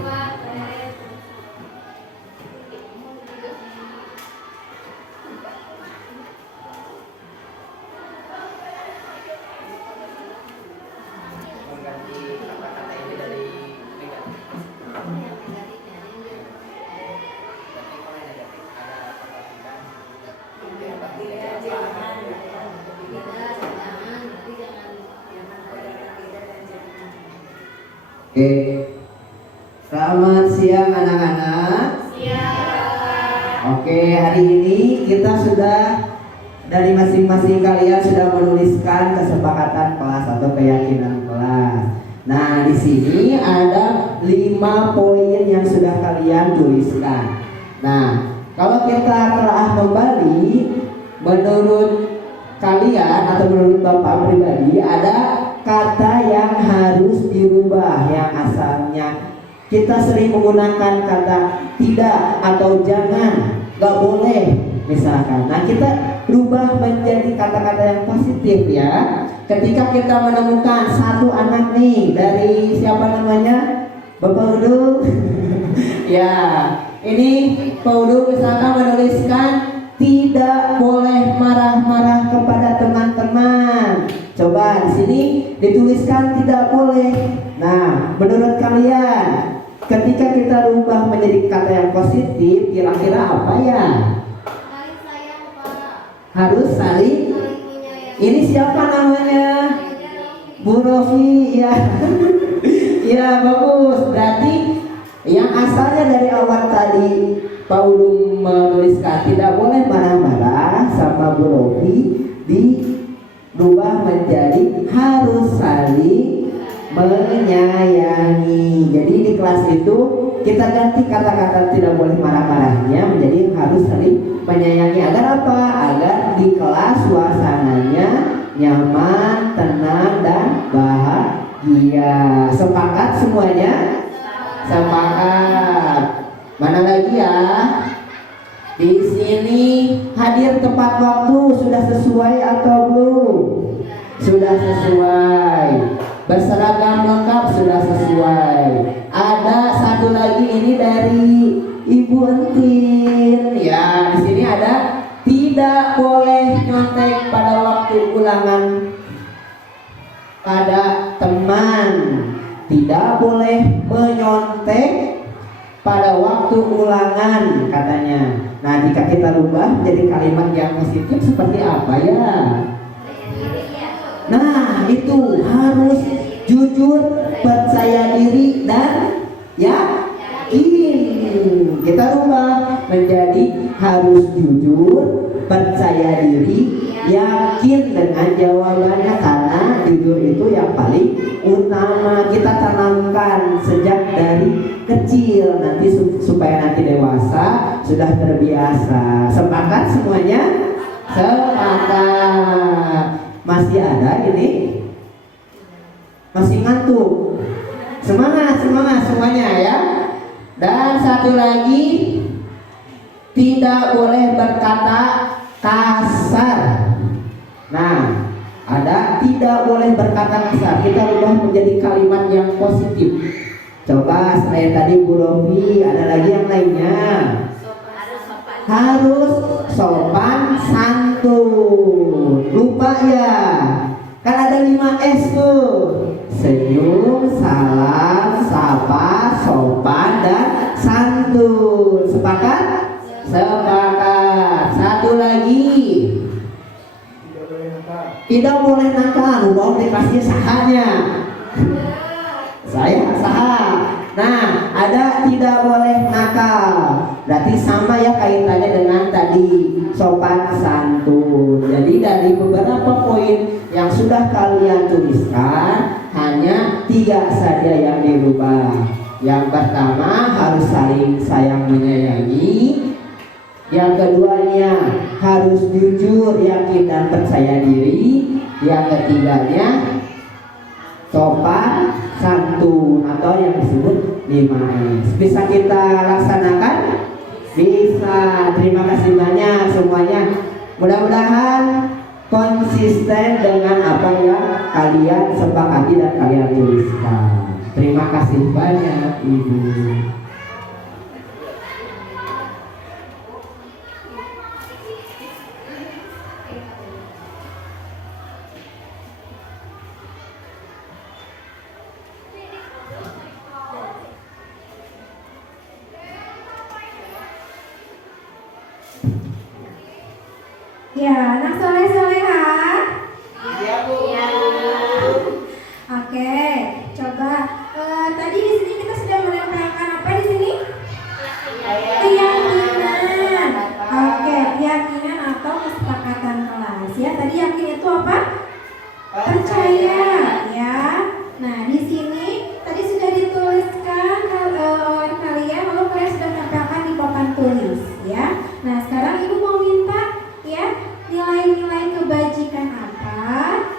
Mengganti kata-kata ini dari negatif. Berarti kalau yang negatif ada kata-kata Oke. Selamat siang anak-anak. Oke, hari ini kita sudah dari masing-masing kalian sudah menuliskan kesepakatan kelas atau keyakinan kelas. Nah, di sini ada 5 poin yang sudah kalian tuliskan. Nah, kalau kita telah kembali, menurut kalian atau menurut Bapak pribadi ada kata yang harus dirubah yang asalnya kita sering menggunakan kata tidak atau jangan, gak boleh misalkan. Nah, kita rubah menjadi kata-kata yang positif ya. Ketika kita menemukan satu anak nih dari siapa namanya? Bapak Udu. Ya, ini Pak Udu misalkan menuliskan tidak boleh marah-marah kepada teman-teman. Coba di sini dituliskan tidak boleh. Nah, menurut kalian ketika kita rubah menjadi kata yang positif, kira-kira apa ya? Saling sayang, Pak. Harus saling. Ini siapa namanya? Bu Rofi ya. Ya, bagus. Berarti yang asalnya dari awal tadi Pak Udu menuliskan tidak boleh marah-marah sama Bu Rofi, dirubah menjadi harus saling menyayangi. Jadi di kelas itu kita ganti kata-kata tidak boleh marah-marahnya menjadi harus saling menyayangi. Agar apa? Agar di kelas suasananya nyaman, tenang, dan bahagia. Sepakat semuanya? Sepakat. Mana lagi ya? Di sini hadir tepat waktu sudah sesuai atau belum? Sudah sesuai. Berseragam lengkap sudah sesuai. Ada satu lagi ini dari Ibu Entin. Ya, di sini ada tidak boleh nyontek pada waktu ulangan pada teman. Tidak boleh menyontek pada waktu ulangan katanya. Nah, jika kita rubah jadi kalimat yang positif seperti apa ya? Nah, itu harus jujur, percaya diri, dan yakin. Kita rubah menjadi harus jujur, percaya diri, yakin dengan jawabannya. Karena jujur itu yang paling utama kita tanamkan sejak dari kecil, nanti supaya nanti dewasa sudah terbiasa. Sepakat semuanya? Sepakat. Masih ada ini? Masih ngantuk? Semangat semuanya ya. Dan satu lagi, tidak boleh berkata kasar. Nah, ada tidak boleh berkata kasar. Kita rubah menjadi kalimat yang positif. Coba selain tadi Bu Rofi, ada lagi yang lainnya. Harus sopan santun. Lupa ya? Kan ada 5S tuh. Senyum, salam, sapa, sopan, dan santun. Sepakat? Sepakat. Satu lagi. Tidak boleh nakal. Lupa dikasih sahanya. Saya saham. Nah, ada tidak boleh nakal. Berarti sama ya kaitannya dengan tadi sopan santun. Jadi dari beberapa poin yang sudah kalian tuliskan, hanya 3 saja yang dirubah. Yang pertama harus saling sayang menyayangi. Yang keduanya harus jujur, yakin dan percaya diri. Yang ketiganya sopan, santun atau yang disebut 5S. Bisa kita laksanakan? Bisa. Terima kasih banyak semuanya. Mudah-mudahan konsisten dengan apa yang kalian sepakati dan kalian tuliskan. Terima kasih banyak Ibu. Ya, anak soleh-soleha. Iya Bu. Oke, coba tadi di sini kita sudah menempelkan apa di sini? Keyakinan. Oke, keyakinan atau kesepakatan kelas ya. Tadi yakin itu apa? Percaya ya. Nah, di sini tadi sudah dituliskan oleh kalian, lalu kalian sudah tempelkan di papan tulis ya. Nah, sekarang Ibu mau minta ya nilai-nilai kebajikan apa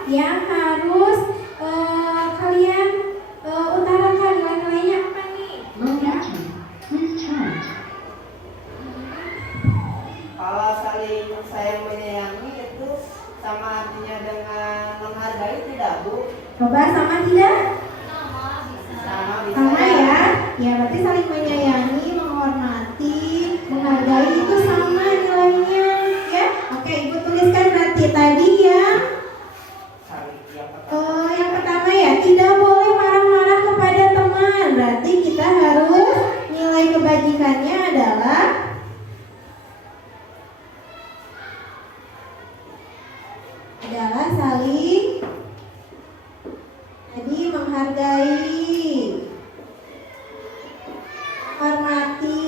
yang harus kalian utarakan. Nilai-nilainya apa nih? Ya. Kalau saling sayang menyayangi itu sama artinya dengan menghargai tidak Bu? Coba sama tidak? Sama bisa. Sama ya. Ya, berarti saling menyayangi, menghormati, menghargai itu sama nilainya ya. Oke, Ibu tuliskan berarti tadi ya. Saling yang pertama. Yang pertama ya, tidak boleh marah-marah kepada teman. Berarti kita harus nilai kebajikannya adalah saling tadi menghargai, hormati,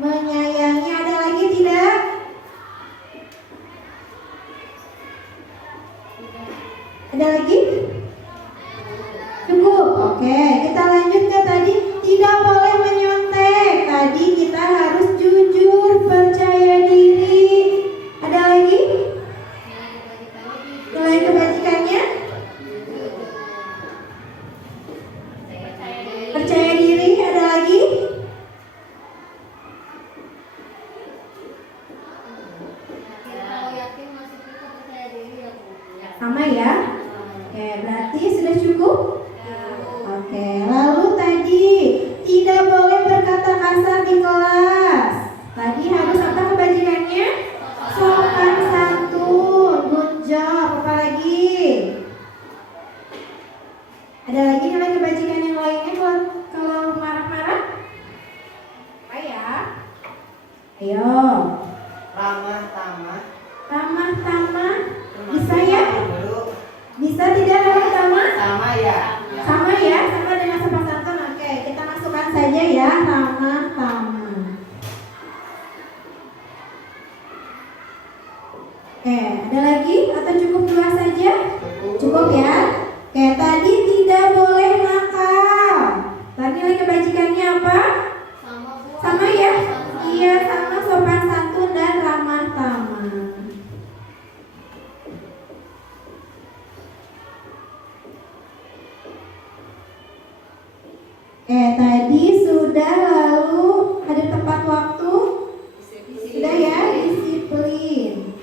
menyayangi. Ada lagi tidak? Ada lagi? Cukup. Oke, kita lanjut ke tadi. Tidak boleh menyontek. Tadi kita harus jujur, percaya diri. Ada lagi? Nilai kebajikannya? Percaya diri. Ada lagi? Sama ya? Oke, berarti sudah cukup? Oke, lalu tadi tidak boleh berkata kasar di kelas. Tadi harus apa kebajikannya? Sopan santun, good job. Apa lagi? Ada lagi nilai kebajikan yang lainnya kalau marah-marah? Apa ya? Ayo. Ramah tamah. Ramah tamah. Bisa ya? Dulu. Bisa tidak ramah tamah? Sama ya. Sama ya, sama dengan sopan santun. Oke, kita masukkan saja ya ramah tamah. Oke, ada lagi atau cukup dua saja? Cukup ya. Oke, tadi tidak boleh nakal. Tadi nilai kebajikannya apa? Sama ya? Iya, sama sopan santun dan ramah tamah. Tadi sudah, lalu ada tepat waktu. Sudah ya, disiplin.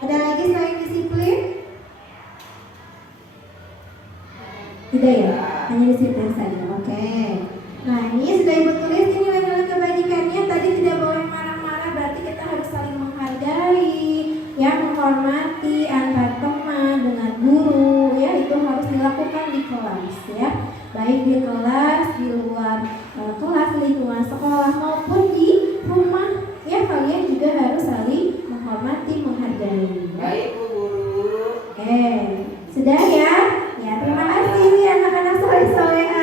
Ada lagi selain disiplin? Tidak ya, hanya disiplin saja. Oke. Nah, ini sudah Ibu tulis ini nilai-nilai kebajikannya. Tadi tidak boleh marah-marah, berarti kita harus saling menghargai, ya, menghormati antar teman dengan guru, ya, itu harus dilakukan di kelas, ya. Baik di kelas, di luar kelas, lingkungan sekolah maupun di rumah, ya, kalian juga harus saling menghormati, menghargai. Baik Bu Guru. Oke, sudah ya? Ya, terima kasih anak-anak soleh-soleha.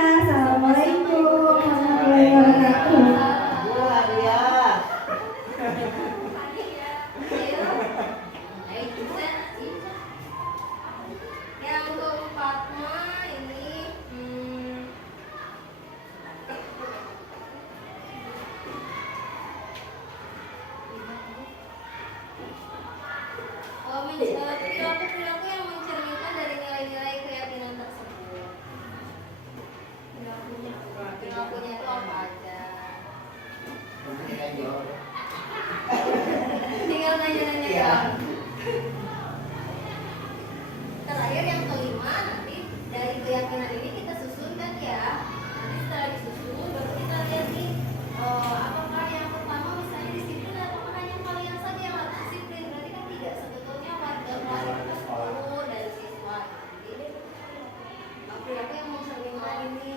Terakhir yang kelima, nanti dari keyakinan ini kita susunkan ya. Nanti setelah disusun baru kita lihat nih apakah yang pertama misalnya disiplin atau hanya kalian saja yang harus disiplin. Berarti kan tidak, sebetulnya warga kelas guru dan siswa. Jadi aku yang mau sering ini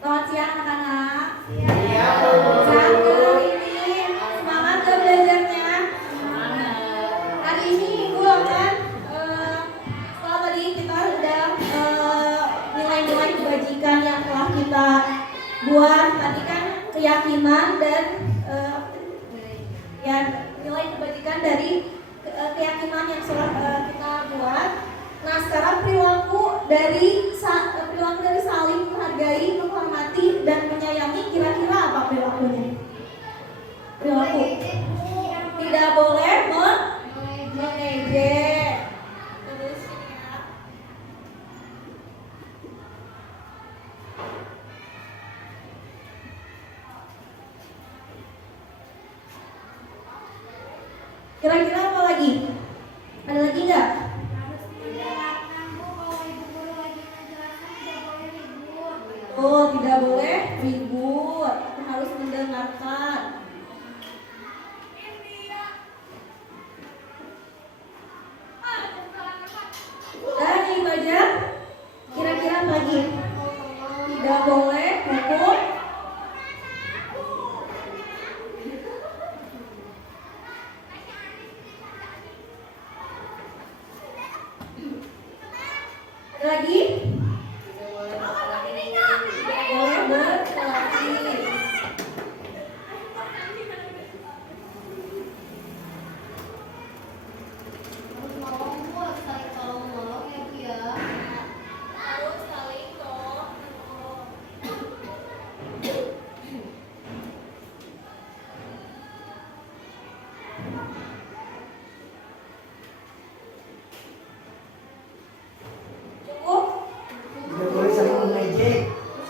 Selamat siang anak-anak. Iya. Sehat ke hari ini? Semangat ke belajarnya? Hari ini ibu akan setelah tadi kita sudah nilai-nilai kebajikan yang telah kita buat. Tadi kan keyakinan dan ya nilai kebajikan dari keyakinan yang sudah kita buat. Nah sekarang perilaku dari saling menghargai, menghormati dan menyayangi, kira-kira apa perilakunya? Perilaku tidak boleh mengejek. Terus ya. Kira-kira apa lagi? Ada lagi nggak? Oh, tidak boleh ribut. Kita harus mendengarkan. Dan yang baca, kira-kira apa lagi? Tidak boleh pukul. Ada lagi? Boleh berkelahi. harus nolong Bu, harus saling tolong menolong ya Bu ya. Harus saling tolong. Cukup? Tidak boleh saling mengejek.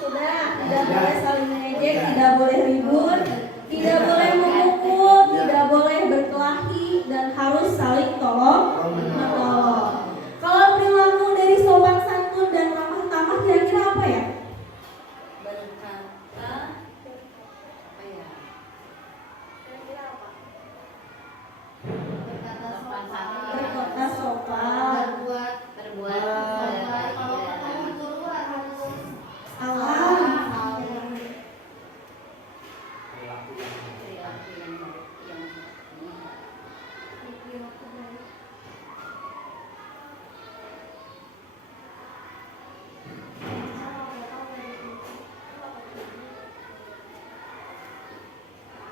Sudah, tidak boleh saling mengejek, tidak boleh ribut, tidak boleh memukul, tidak boleh berkelahi, dan harus saling tolong menolong. Kalau perilaku dari sopan santun dan ramah tamah kira-kira apa ya? Berkata apa ya? Kira-kira apa? Berkata Berkata sopan, sopan, berbuat baik. Kalau ketemu guru harus salam, Perilaku yang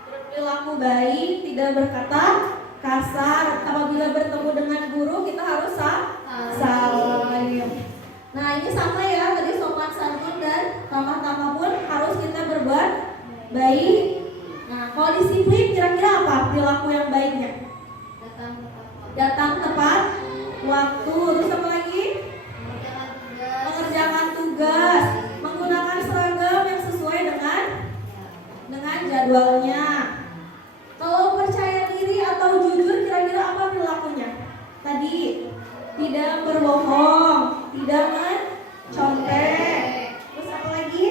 berperilaku baik, tidak berkata kasar. Apabila bertemu dengan guru kita harus salim. Nah ini sama ya, tadi sopan santun dan ramah tamah pun harus kita berbuat baik. Nah kalau disiplin kira-kira apa perilaku yang baiknya? Datang tepat waktu. Terus apa lagi? Mengerjakan tugas, menggunakan seragam yang sesuai dengan jadwalnya. Kalau percaya diri atau jujur kira-kira apa perilakunya? Tadi tidak berbohong, tidak mencontek. Terus apa lagi?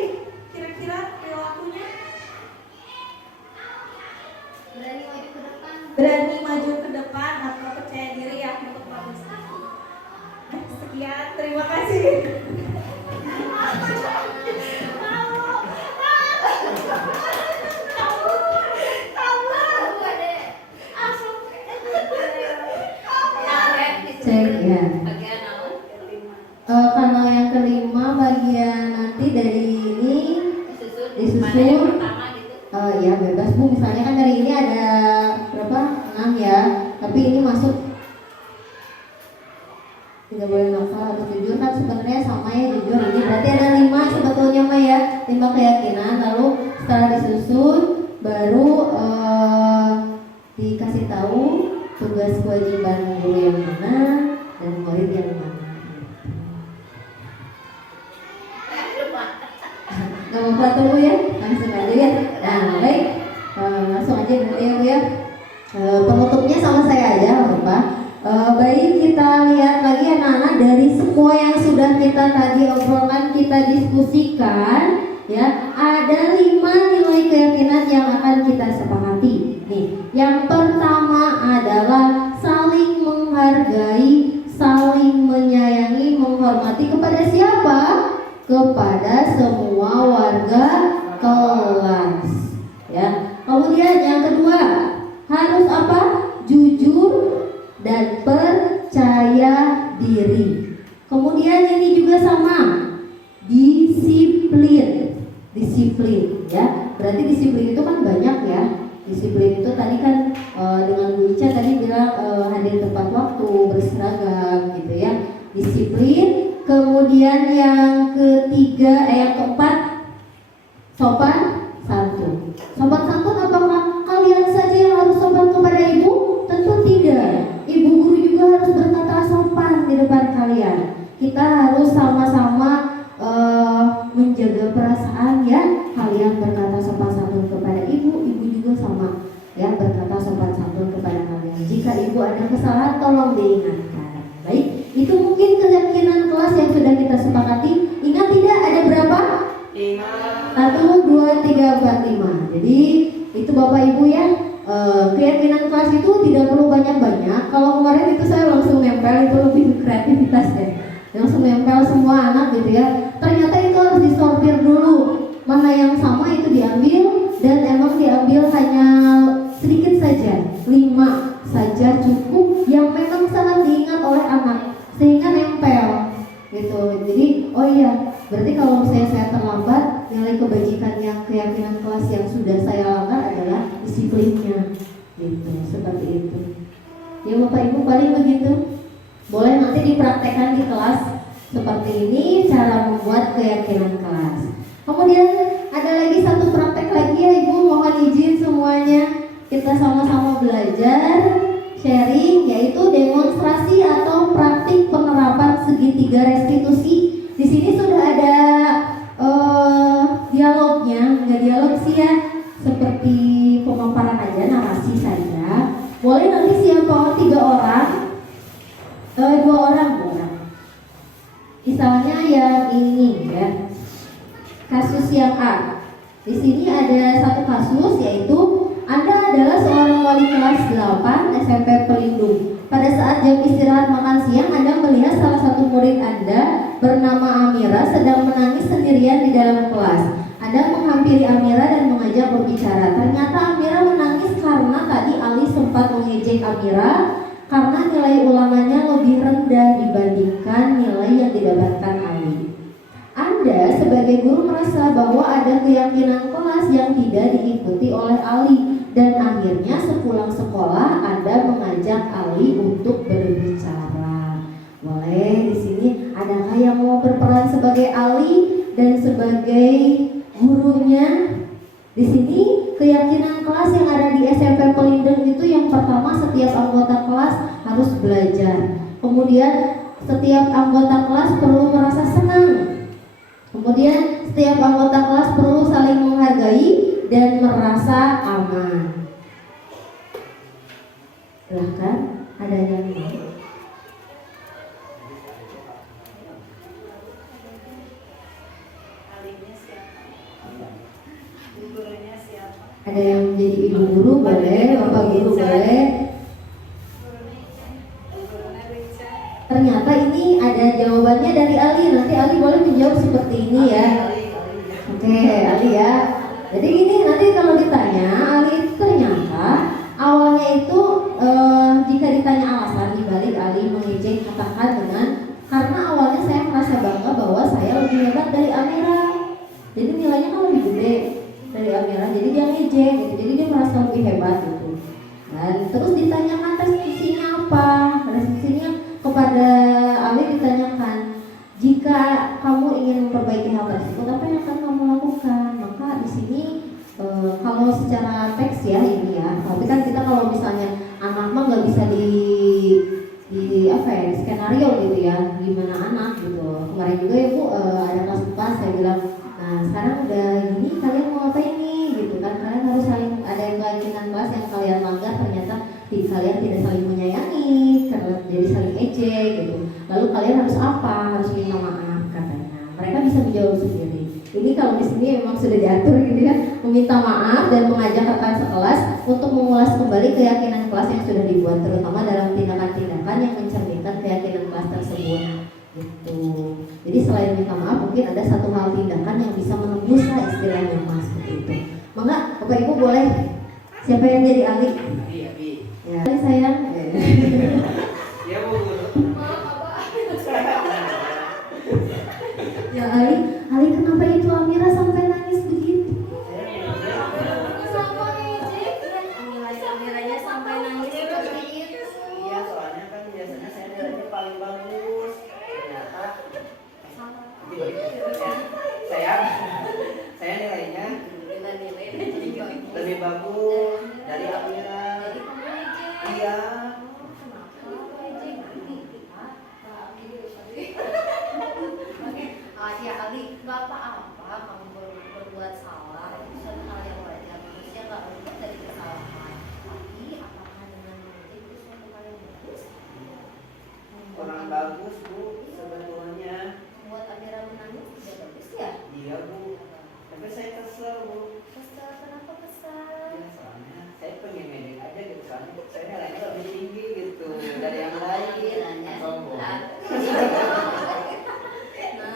Kira-kira perilakunya? Berani maju ke depan atau percaya diri ya untuk berprestasi. Sekian, terima kasih. Cek ya. Bagian apa? Kalau yang kelima bagian nanti dari ini Disusun. Mana disusun. yang pertama gitu? Ya bebas Bu, misalnya kan dari ini ada berapa? 6 ya, tapi ini masuk tidak boleh nakal, harus jujur kan sebenarnya sama ya jujur ini berarti ada 5 sebetulnya mah ya, 5 keyakinan. Lalu setelah disusun baru dikasih tahu tugas kewajiban guru yang mana dan murid yang mana. Lupa. Bapak tunggu ya, langsung aja ya. Nah baik, langsung aja nanti ya Bu ya. Penutupnya sama saya aja Bapak. Baik, kita lihat lagi anak-anak dari semua yang sudah kita tadi obrolkan, kita diskusikan ya, ada 5 nilai keyakinan yang akan kita sepakati. Nih, yang pertama adalah saling menghargai, saling menyayangi, menghormati kepada siapa? Kepada semua warga kelas ya. Kemudian yang kedua, harus apa? Jujur dan percaya diri. Kemudian ini juga sama, disiplin. Disiplin ya. Berarti disiplin itu kan banyak ya. Disiplin itu tadi kan dengan Bu Ica tadi bilang hadir tepat waktu, berseragam gitu ya. Disiplin. Kemudian yang ketiga, yang keempat, sopan santun. Sopan santun apakah kalian saja yang harus sopan kepada ibu? Tentu tidak. Ibu guru juga harus berkata sopan di depan kalian. Kita harus sama-sama menjaga perasaan ya. Kalian berkata sopan santun kepada ibu, ibu juga sama ya, berkata sopan santun kepada kalian. Jika ibu ada kesalahan, tolong diingatkan. Baik, itu mungkin keyakinan kelas yang sudah kita sepakati. Ingat tidak, ada berapa? 5. 1, 2, 3, 4, 5. Jadi itu Bapak Ibu ya. Keyakinan kelas itu tidak perlu banyak-banyak. Kalau kemarin itu saya langsung nempel, itu lebih kreativitas ya. Langsung nempel semua anak gitu ya. Ternyata itu harus disortir dulu. Mana yang sama itu diambil, dan emang diambil hanya sedikit saja, 5 saja cukup yang memang sangat diingat oleh anak sehingga nempel gitu. Jadi oh iya, berarti kalau misalnya saya terlambat, nilai kebajikan yang keyakinan kelas yang sudah saya langgar adalah disiplinnya gitu, seperti itu ya Bapak Ibu. Paling begitu, boleh nanti dipraktekkan di kelas seperti ini cara membuat keyakinan kelas. Kemudian ada lagi satu praktek lagi ya Ibu, mohon izin semuanya kita sama-sama belajar sharing, yaitu demonstrasi atau praktik penerapan segitiga restitusi. Di sini sudah ada dialognya, nggak dialog sih ya, seperti pemaparan aja, narasi saja. Boleh nanti siapa 3 orang, 2 orang. Misalnya yang ini ya, kasus yang A. Di sini ada satu kasus, yaitu Anda adalah seorang wali kelas 8 SMP Pelindung. Pada saat jam istirahat makan siang, Anda melihat salah satu murid Anda bernama Amira sedang menangis sendirian di dalam kelas. Anda menghampiri Amira dan mengajak berbicara. Ternyata Amira menangis karena tadi Ali sempat mengejek Amira karena nilai ulangannya lebih rendah dibandingkan nilai yang didapatkan Ali. Anda sebagai guru merasa bahwa ada keyakinan kelas yang tidak diikuti oleh Ali, dan akhirnya sepulang sekolah Anda mengajak Ali untuk berbicara. Boleh di sini adakah yang mau berperan sebagai Ali dan sebagai gurunya? Di sini keyakinan kelas yang ada di SMP Pelindung itu yang pertama, setiap anggota kelas harus belajar. Kemudian setiap anggota kelas perlu merasa senang. Kemudian setiap anggota kelas perlu saling menghargai dan merasa aman. Silahkan, ada yang mau? Ada yang menjadi ibu guru boleh, bapak guru boleh. Ternyata ini ada jawabannya dari Ali. Nanti Ali boleh menjawab seperti ini ya. Oke, Ali ya. Jadi ini nanti kalau ditanya, Ali ternyata awalnya itu jika ditanya alasan dibalik Ali mengejek, katakan dengan karena awalnya saya merasa bangga bahwa saya lebih hebat dari Amira. Jadi nilainya kan lebih gede dari Amira, jadi dia ngejek gitu. Jadi dia merasa lebih hebat gitu. Dan terus ditanyakan restitusinya apa? Restitusinya kepada Ali ditanyakan, jika kamu ingin memperbaiki hal tersebut, apa yang akan kamu lakukan? Maka di sini kalau secara teks ya ini ya, tapi kan kita kalau misalnya anak mah nggak bisa di apa ya, di skenario gitu ya, gimana anak gitu. Kemarin juga ya Bu ada kelas 4 saya bilang, nah Nah sekarang udah gini kalian mau ngapain nih gitu kan, kalian harus saling, ada yang keyakinan kelas yang kalian langgar ternyata kalian tidak saling menyayangi karena jadi saling ejek gitu, lalu kalian harus apa, harus minta maaf katanya. Mereka bisa menjawab sendiri. Ini kalau di sini memang sudah diatur gitu ya, meminta maaf dan mengajak rekan sekelas untuk mengulas kembali keyakinan kelas yang sudah dibuat, terutama dalam tindakan-tindakan yang mencerminkan keyakinan kelas tersebut gitu. Jadi selain minta maaf mungkin ada satu hal tindakan yang bisa menembus lah istilahnya mas seperti itu. Maka Bapak Ibu boleh, siapa yang jadi ahli? Iya, Bi. Ya, sayang. Ya, Bu. Ya Ali kenapa itu Amira sampai nangis begitu? Sama ngejek ya, Amiranya sampai nangis seperti itu. Iya, soalnya kan biasanya saya nilainya paling bagus. Ternyata saya nilainya lebih bagus dari Amira. Jadi kamu ngejek. Iya. Ya Ali, nggak apa-apa kamu berbuat salah, itu suatu hal yang wajar. Manusia nggak luput dari kesalahan. Tapi apakah dengan mengejek itu suatu hal yang bagus? Kurang bagus, Bu, sebetulnya. Buat Amira menangis tidak bagus ya? Iya, Bu. Tapi saya kesel, Bu. Kesel, kenapa kesel? Ya, soalnya saya pengen ngedek aja gitu, soalnya saya nilainya lebih tinggi gitu dari yang lain. Amiranya Sombong.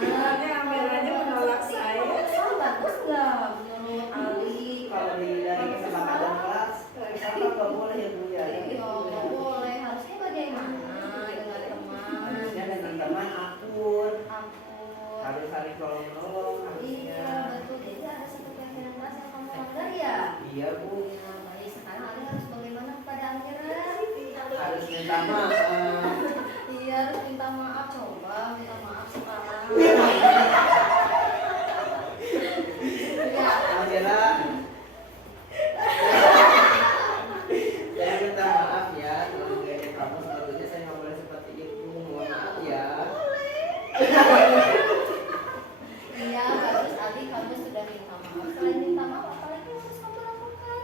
Amiranya menolak saya. Bagus nggak menurut Ali? Kalau dari kesepakatan kelas, kenapa nggak boleh ya, Bu ya? Nggak boleh. Harusnya bagaimana dengan teman? Harusnya dengan teman akur, Ampun. harus saling tolong-menolong harusnya. Iya betul. Jadi ada satu keyakinan kelas yang kamu langgar ya? Iya, Bu. Ya baik. Sekarang Ali harus bagaimana kepada Amira? Harus minta maaf. Iya harus minta maaf. Coba minta maaf sekarang. Ya. Amira, saya minta maaf ya kalau ngedek kamu, sebetulnya saya nggak boleh seperti itu. Mohon maaf ya. Iya bagus Ali, kamu sudah minta maaf. Selain minta maaf, apa lagi yang harus kamu lakukan?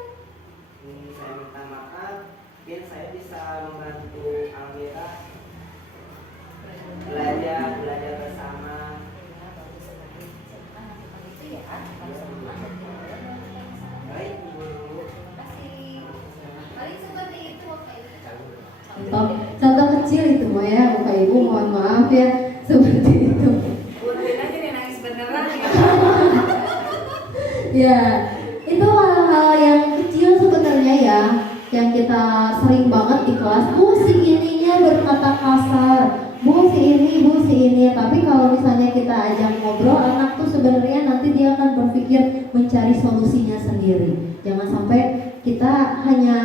Saya minta maaf biar saya bisa membantu Amira belajar bersama. Ya bagus sekali. Silakan lakukan itu ya. Kalau semangat Baik, Bu. terima kasih. Paling seperti itu Bapak Ibu. Contoh kecil itu mah ya Bapak Ibu, mohon maaf ya seperti itu. Bunda jadi nangis beneran ya. Ya, itu hal-hal yang kecil sebenarnya ya, yang kita sering banget di kelas. Bu si ininya berkata kasar, bu si ini. Tapi kalau misalnya kita ajak ngobrol, anak tuh sebenarnya nanti dia akan berpikir mencari solusinya sendiri. Jangan sampai kita hanya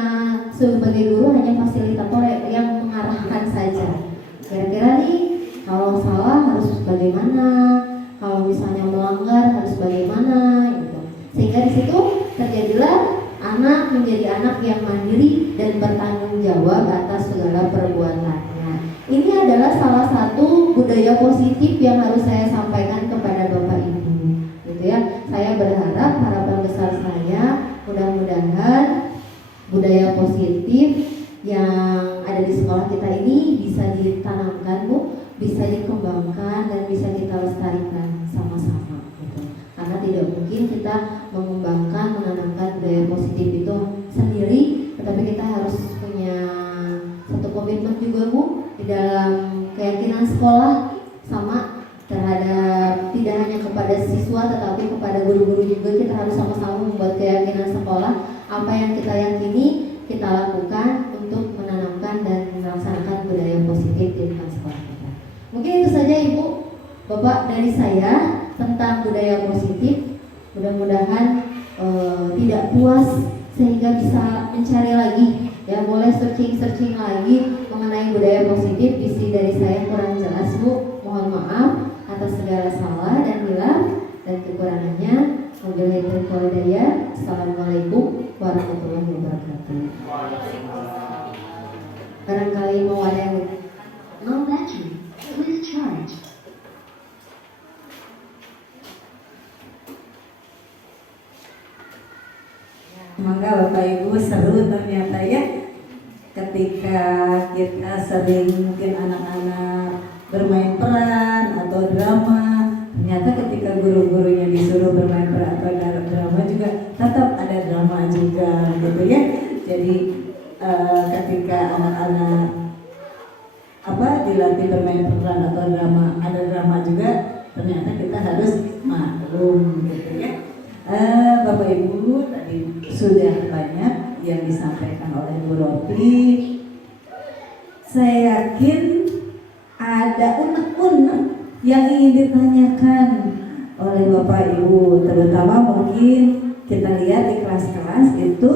sebagai guru hanya fasilitator yang mengarahkan saja. Kira-kira nih kalau salah harus bagaimana, kalau misalnya melanggar harus bagaimana gitu. Sehingga di situ terjadilah anak menjadi anak yang mandiri dan bertanggung jawab atas segala perbuatannya. Ini adalah salah satu budaya positif yang harus saya sampaikan kepada Bapak Ibu. Gitu ya. Saya berharap harapan besar saya mudah-mudahan budaya positif yang ada di sekolah kita ini bisa ditanamkan, Bu, bisa dikembangkan dan bisa kita lestarikan sama-sama gitu. Karena tidak mungkin kita mengembangkan, menanamkan budaya positif itu sendiri, tetapi kita harus punya satu komitmen juga, Bu, di dalam keyakinan sekolah sama terhadap tidak hanya kepada siswa tetapi kepada guru-guru juga. Kita harus sama-sama membuat keyakinan sekolah, apa yang kita yakini kita lakukan untuk menanamkan dan melaksanakan budaya positif di lingkungan sekolah kita. Mungkin itu saja Ibu, Bapak dari saya tentang budaya positif. Mudah-mudahan tidak puas sehingga bisa mencari lagi ya, boleh searching lagi mengenai budaya positif. Visi dari saya kurang jelas, Bu, mohon maaf atas segala salah dan hilaf dan kekurangannya. Wabillahi taufiq wal hidayah. Assalamualaikum warahmatullahi wabarakatuh. Barangkali mau ada yang low battery, please charge. Maka Bapak Ibu seru ternyata ya ketika kita sering mungkin anak-anak bermain peran atau drama, ternyata ketika guru-gurunya disuruh bermain peran atau drama juga tetap ada drama juga gitu ya. Jadi ketika anak-anak dilatih bermain peran atau drama, ada drama juga, ternyata kita harus maklum gitu ya. Bapak Ibu tadi sudah banyak yang disampaikan oleh Bu Ropi. Saya yakin ada unek-unek yang ingin ditanyakan oleh Bapak Ibu, terutama mungkin kita lihat di kelas-kelas itu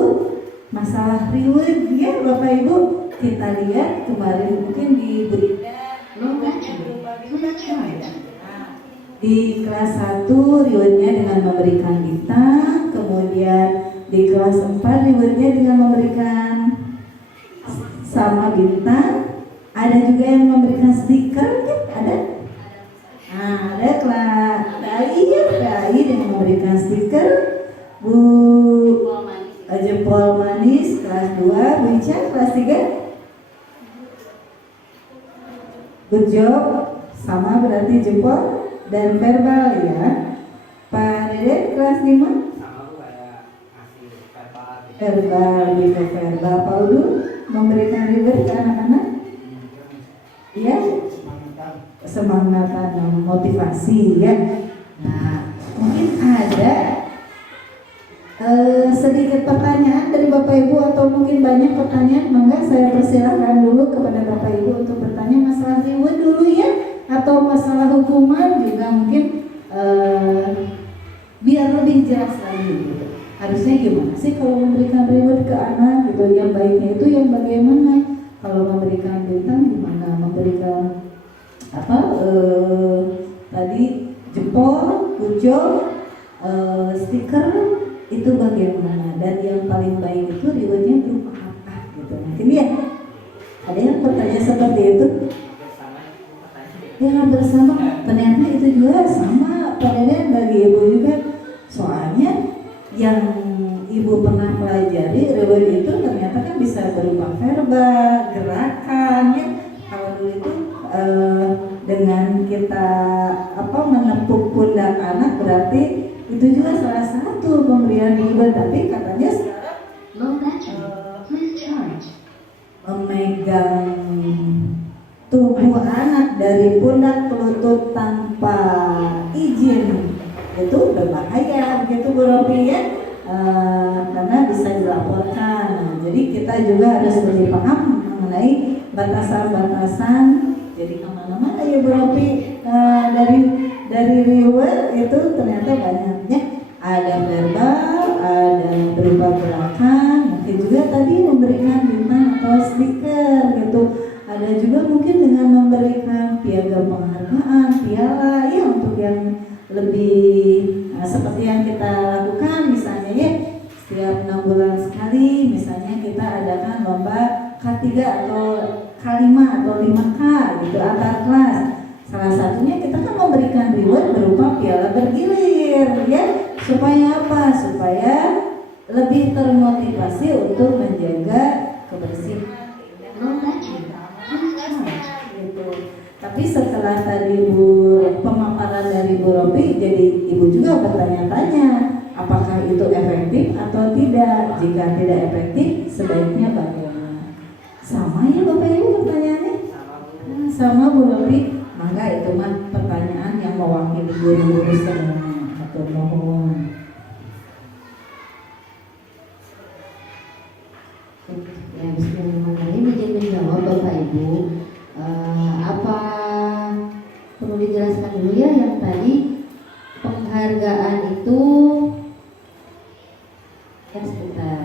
masalah reward ya Bapak Ibu. Kita lihat kemarin mungkin di berita di kelas 1 rewardnya dengan memberikan bintang, kemudian di kelas 4 rewardnya dengan memberikan sama bintang, ada juga yang memberikan stiker kan? Ada? Nah, ada kelas DAI dengan memberikan stiker. Bu jempol manis kelas 2, Bu Ica kelas 3. Good job, sama berarti jempol dan verbal ya. Pak Dede kelas 5. Sama Bu ada ngasih verbal. Verbal gitu, verbal. Pak Udu memberikan reward ke anak-anak. Iya, semangat dan motivasi ya. Nah, mungkin ada sedikit pertanyaan dari Bapak Ibu atau mungkin banyak pertanyaan. Mangga saya persilahkan dulu kepada Bapak Ibu untuk bertanya masalah reward dulu ya, atau masalah hukuman juga mungkin biar lebih jelas lagi gitu. Harusnya gimana sih kalau memberikan reward ke anak gitu, yang baiknya itu yang bagaimana? Kalau memberikan bintang gimana? Memberikan tadi jempol, ucap, stiker itu bagaimana? Dan yang paling baik itu rewardnya berupa apa gitu? Mungkin ya ada yang bertanya seperti itu. Ya bersama, ternyata itu juga sama padanya bagi ibu juga. Soalnya yang ibu pernah pelajari reward itu ternyata kan bisa berupa verbal, gerakan ya. Kalau dulu itu dengan kita menepuk pundak anak berarti itu juga salah satu pemberian reward. Tapi katanya sekarang memegang tubuh anak dari pundak ke lutut tanpa izin itu berbahaya begitu Bu Robi ya, karena bisa dilaporkan. Nah, jadi kita juga harus lebih paham mengenai batasan-batasan. Jadi kemana-mana ya Bu Robi, dari reward itu ternyata banyaknya, ada verbal, ada berupa gerakan, mungkin juga tadi memberikan bintang atau stiker gitu. Ada juga mungkin dengan memberikan piagam penghargaan, piala ya, untuk yang lebih seperti yang kita lakukan misalnya ya, setiap 6 bulan sekali misalnya kita adakan lomba K3 atau K5 atau 5K gitu antar kelas. Salah satunya kita kan memberikan reward berupa piala bergilir ya, supaya apa? Supaya lebih termotivasi untuk menjaga kebersihan gitu. Tapi setelah tadi pemaparan dari Bu Robi, jadi ibu juga bertanya-tanya apakah itu efektif atau tidak. Jika tidak efektif, sebaiknya bagaimana? Sama ya Bapak Ibu pertanyaannya? Sama Bu Robi. Maka itu mah pertanyaan yang mewakili guru-guru semuanya. Atau mohon. Ya, bismillahirrahmanirrahim. Izin menjawab Bapak Ibu, apa perlu dijelaskan dulu ya yang tadi penghargaan itu ya sebentar.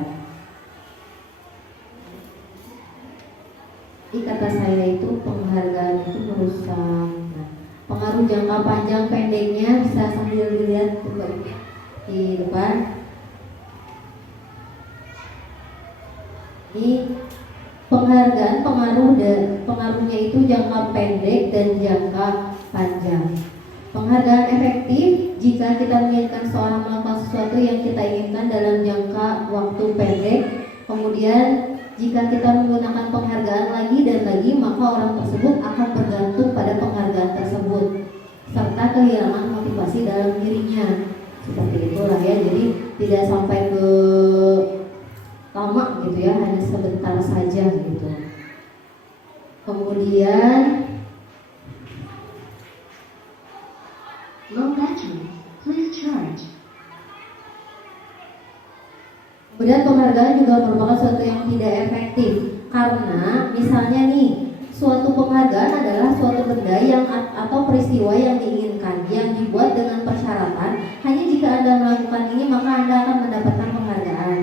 Di kata saya itu penghargaan itu merusak. Nah, pengaruh jangka panjang pendeknya bisa sambil dilihat di depan. Ini penghargaan pengaruhnya itu jangka pendek dan jangka panjang. Penghargaan efektif jika kita menginginkan seorang melakukan sesuatu yang kita inginkan dalam jangka waktu pendek. Kemudian jika kita menggunakan penghargaan lagi dan lagi, maka orang tersebut akan bergantung pada penghargaan tersebut serta kehilangan motivasi dalam dirinya. Seperti itulah ya. Jadi tidak sampai ke lama gitu ya, hanya sebentar saja gitu. Kemudian Low battery. Please charge. Kemudian penghargaan juga merupakan sesuatu yang tidak efektif karena misalnya nih, suatu penghargaan adalah suatu benda yang atau peristiwa yang diinginkan yang dibuat dengan persyaratan hanya jika Anda melakukan ini maka Anda akan mendapatkan penghargaan.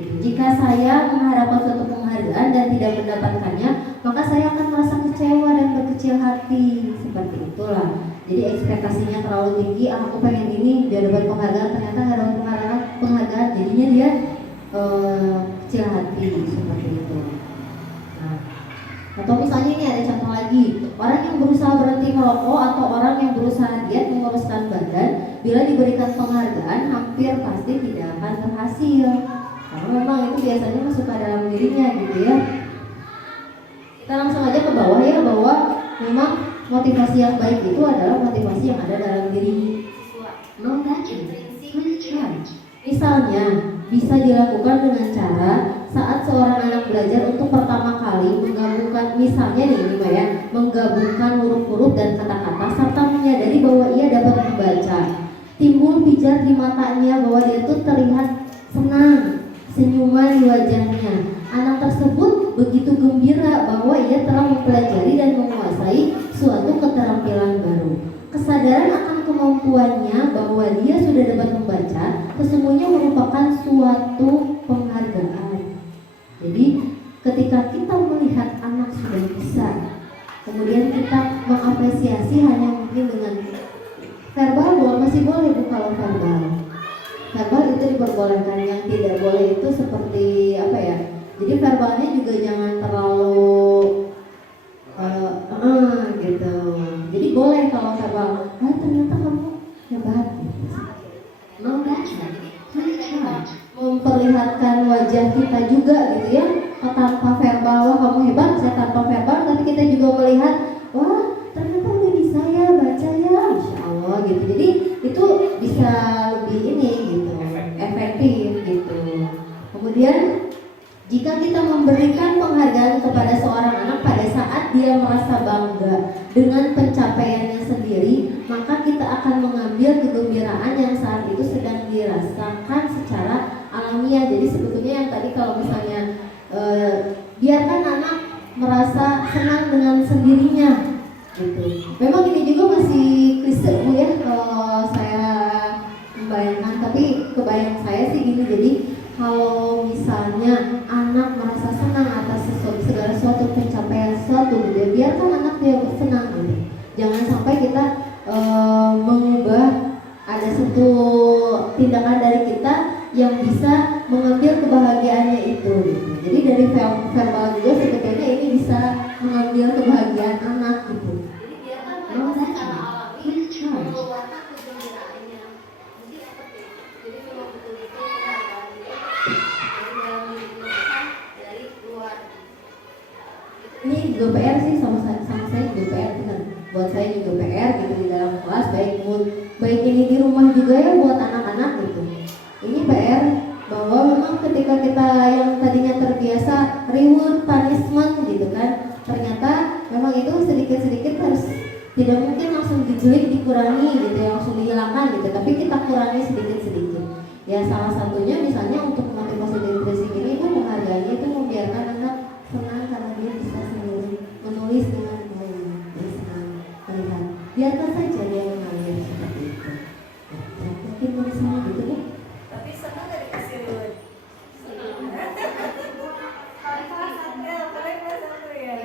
Jadi, jika saya mengharapkan suatu penghargaan dan tidak mendapatkannya, maka saya akan merasa kecewa dan berkecil hati. Seperti itulah. Jadi ekspektasinya terlalu tinggi, aku pengen ini biar dapat penghargaan, ternyata nggak dapat penghargaan, jadinya dia kecil hati seperti itu. Nah, atau misalnya ini ada contoh lagi, orang yang berusaha berhenti merokok atau orang yang berusaha diet menguruskan badan, bila diberikan penghargaan hampir pasti tidak akan berhasil, karena memang itu biasanya masuk ke dalam dirinya gitu ya. Kita langsung aja ke bawah ya, bahwa memang motivasi yang baik itu adalah motivasi yang ada dalam diri. Low battery. Please charge. Misalnya, bisa dilakukan dengan cara saat seorang anak belajar untuk pertama kali menggabungkan, misalnya nih ini ya, menggabungkan huruf-huruf dan kata-kata serta menyadari bahwa ia dapat membaca. Timbul pijar di matanya bahwa dia tuh terlihat senang, senyuman di wajahnya. Anak tersebut begitu gembira bahwa ia telah mempelajari dan menguasai suatu keterampilan baru. Kesadaran akan kemampuannya bahwa dia sudah dapat membaca sesungguhnya merupakan suatu penghargaan. Jadi ketika kita melihat anak sudah bisa, kemudian kita mengapresiasi hanya mungkin dengan verbal, bahwa masih boleh bu kalau verbal. Verbal itu diperbolehkan, yang tidak boleh itu seperti apa ya? Jadi verbalnya juga jangan terlalu gitu. Jadi boleh kalau verbal, ternyata kamu hebat. Low battery. Please charge. Memperlihatkan wajah kita juga gitu ya, tanpa verbal, wah kamu hebat, saya tanpa verbal, tapi kita juga melihat, wah ternyata udah bisa ya baca ya, Insya Allah gitu. Jadi itu bisa lebih ini gitu, efektif gitu. Kemudian jika kita memberikan penghargaan kepada seorang anak pada saat dia merasa bangga dengan pencapaiannya sendiri, maka kita akan mengambil kegembiraan yang saat itu sedang dirasakan secara alamiah. Jadi sebetulnya yang tadi kalau misalnya biarkan anak merasa senang dengan sendirinya gitu. Memang ini juga masih klise bu ya kalau saya membayangkan, tapi kebayang saya sih gini. Jadi kalau misalnya anak merasa senang atas segala suatu pencapaian suatu gitu, biarkan anak dia senang gitu. Jangan sampai kita mengubah ada satu tindakan dari kita yang bisa mengambil kebahagiaannya itu gitu. Jadi dari verbal juga sebetulnya ini bisa mengambil kebahagiaan anak gitu. Jadi biarkan mereka secara alami mengeluarkan kegembiraannya. Mungkin seperti itu. Jadi memang betul-betul penghargaan itu dari dalam diri mereka, dari luar. Ini juga PR sih, sama saya juga PR benar. Buat saya juga PR gitu di dalam kelas, baik ini di rumah juga ya buat anak-anak gitu. Ini PR bahwa memang ketika kita yang tadinya terbiasa reward punishment gitu kan, ternyata memang itu sedikit-sedikit harus, tidak mungkin langsung dijelik dikurangi gitu ya, langsung dihilangkan gitu, tapi kita kurangi sedikit-sedikit. Ya salah satunya misalnya untuk motivasi depresi ini itu penghargaannya itu membiarkan anak senang karena dia bisa sendiri menulis dengan baik, dia senang melihat, biarkan saja dia mengalir seperti itu. Ya, mungkin tulisannya gitu deh. Tapi senang gak dikasih reward? Paling kelas 1 ya.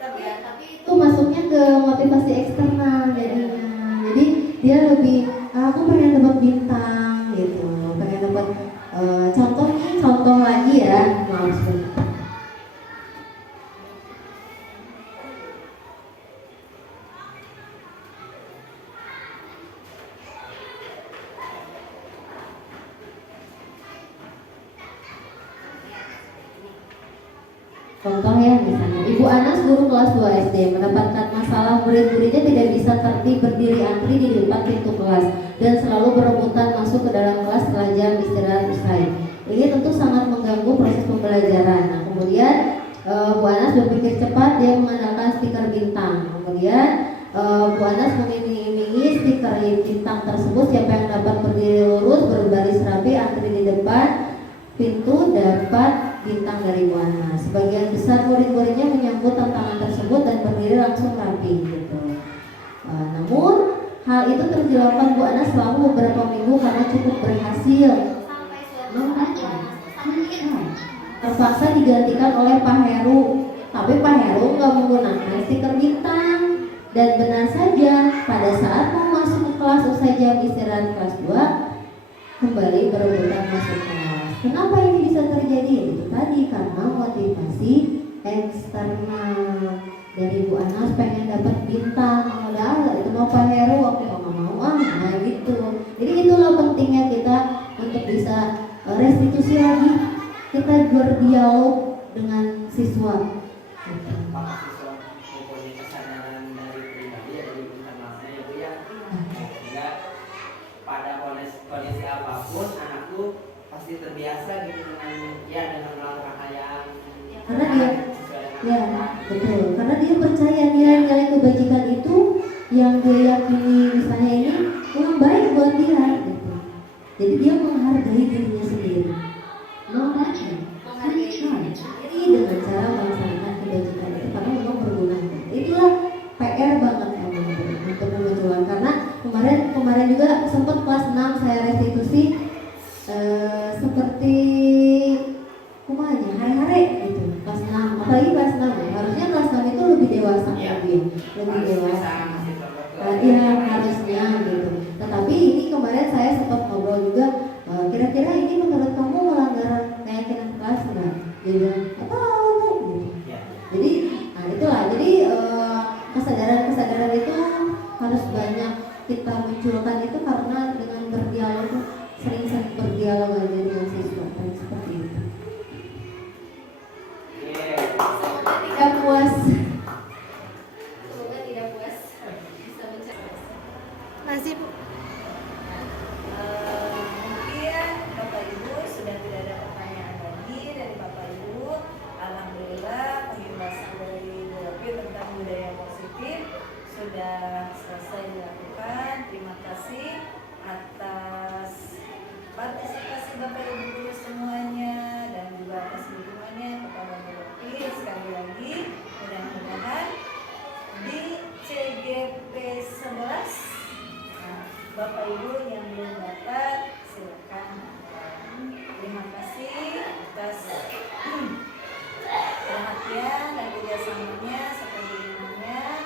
Tapi Itu masuknya ke motivasi eksternal jadinya. Jadi dia lebih, aku pengen dapat bintang gitu, pengen dapat contoh lagi ya, maaf sebentar. Contoh ya, misalnya Ibu Anas guru kelas 2 SD mendapatkan masalah murid-muridnya tidak bisa tertib berdiri antri di depan pintu kelas dan selalu berebutan masuk ke dalam kelas setelah jam istirahat usai. Ini tentu sangat mengganggu proses pembelajaran. Nah, kemudian Bu Anas berpikir cepat, dia mengandalkan stiker bintang. Kemudian Bu Anas mengiming-imingi stiker bintang tersebut, siapa yang dapat berdiri lurus berbaris rapi antri di depan pintu dapat bintang dari Bu Anas. Sebagian besar murid-muridnya menyambut tantangan tersebut dan berdiri langsung rapi gitu. Namun hal itu terjawabkan Bu Anas selama beberapa minggu karena cukup berhasil. Sampai suatu Low saat battery. Bu Anas Please charge. Terpaksa digantikan oleh Pak Heru. Tapi Pak Heru nggak menggunakan stiker bintang. Dan benar saja pada saat mau masuk ke kelas usai jam istirahat kelas 2 kembali berebutan masuk kelas. Kenapa ini bisa terjadi? Itu tadi karena motivasi eksternal dari Bu Anas pengen dapat bintang. Padahal itu mau Pak Heru, oke nggak mau nah gitu. Jadi itulah pentingnya kita untuk bisa restitusi lagi, kita berdialog dengan siswa. Gitu. Apakah siswa mempunyai kesadaran dari pribadi ya dari internalnya ya Bu ya, sehingga pada kondisi apapun anakku pasti terbiasa gitu dengan melangkah yang Karena dia sesuai dengan ya aturan. betul, karena dia percaya nilai-nilai kebajikan itu yang dia yakini misalnya ini yang baik buat dia gitu. Jadi dia menghargai dirinya sendiri. Low battery. Please charge. Jadi dengan cara melaksanakan kebajikan itu karena memang berguna. Itulah PR banget emang untuk kemunculan. Karena kemarin juga sempat kelas 6 saya restitusi seperti kumanya hari-hari gitu kelas 6, apalagi kelas 6 ya. Harusnya kelas 6 itu lebih dewasa Iya. lebih Harus dewasa. bisa ngasih contoh ke Iya harusnya gitu. Tetapi ini kemarin saya sempat ngobrol juga, kira-kira ini menurut kamu melanggar keyakinan kelas nggak? Dia bilang nggak tahu Bu. Gitu. ya. Jadi, nah itulah. Jadi kesadaran-kesadaran itu harus banyak kita munculkan itu karena dengan berdialog, sering-sering berdialog aja dengan siswa dan seperti itu. Oke. semoga Tidak puas. semoga tidak puas bisa mencapai. Masih Bu. Mungkin Bapak Ibu sudah tidak ada pertanyaan lagi dari Bapak Ibu. Alhamdulillah pembahasan dari Bu Rofi tentang budaya positif sudah selesai dilakukan. Terima kasih atas partisipasi Bapak Ibu guru semuanya dan juga atas dukungannya kepada Bu Rofi. Sekali lagi mudah-mudahan di CGP 11 Bapak Ibu yang belum dapat silakan. Terima kasih atas perhatian dan kerjasamanya serta dukungannya.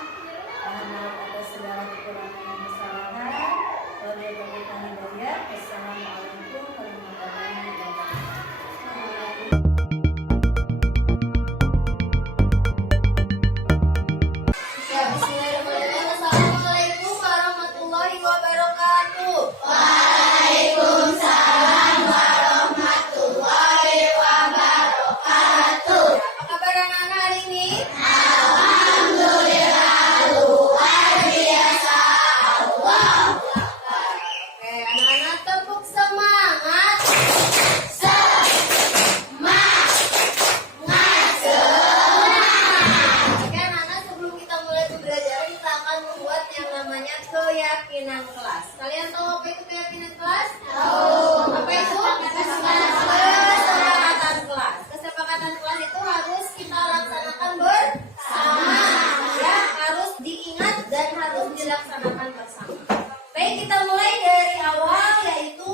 Mohon maaf atas segala kekurangan dan kesalahan. Wabillahi taufiq wal hidayah. Wassalamualaikum warahmatullahi wabarakatuh. Ya, bismillahirrahmanirrahim. Assalamualaikum warahmatullahi wabarakatuh. Waalaikumsalam warahmatullahi wabarakatuh. Apa kabar anak-anak hari ini? Alhamdulillah luar biasa. Allah. Oke, anak-anak tepuk semangat. Oke anak-anak, sebelum kita mulai pembelajaran kita akan membuat yang namanya keyakinan kelas. Kalian tahu apa itu keyakinan kelas? Tahu. Apa itu? Kesepakatan kelas. Kesepakatan kelas itu harus kita laksanakan bersama. Ya, harus diingat dan harus dilaksanakan bersama. Baik, kita mulai dari awal, yaitu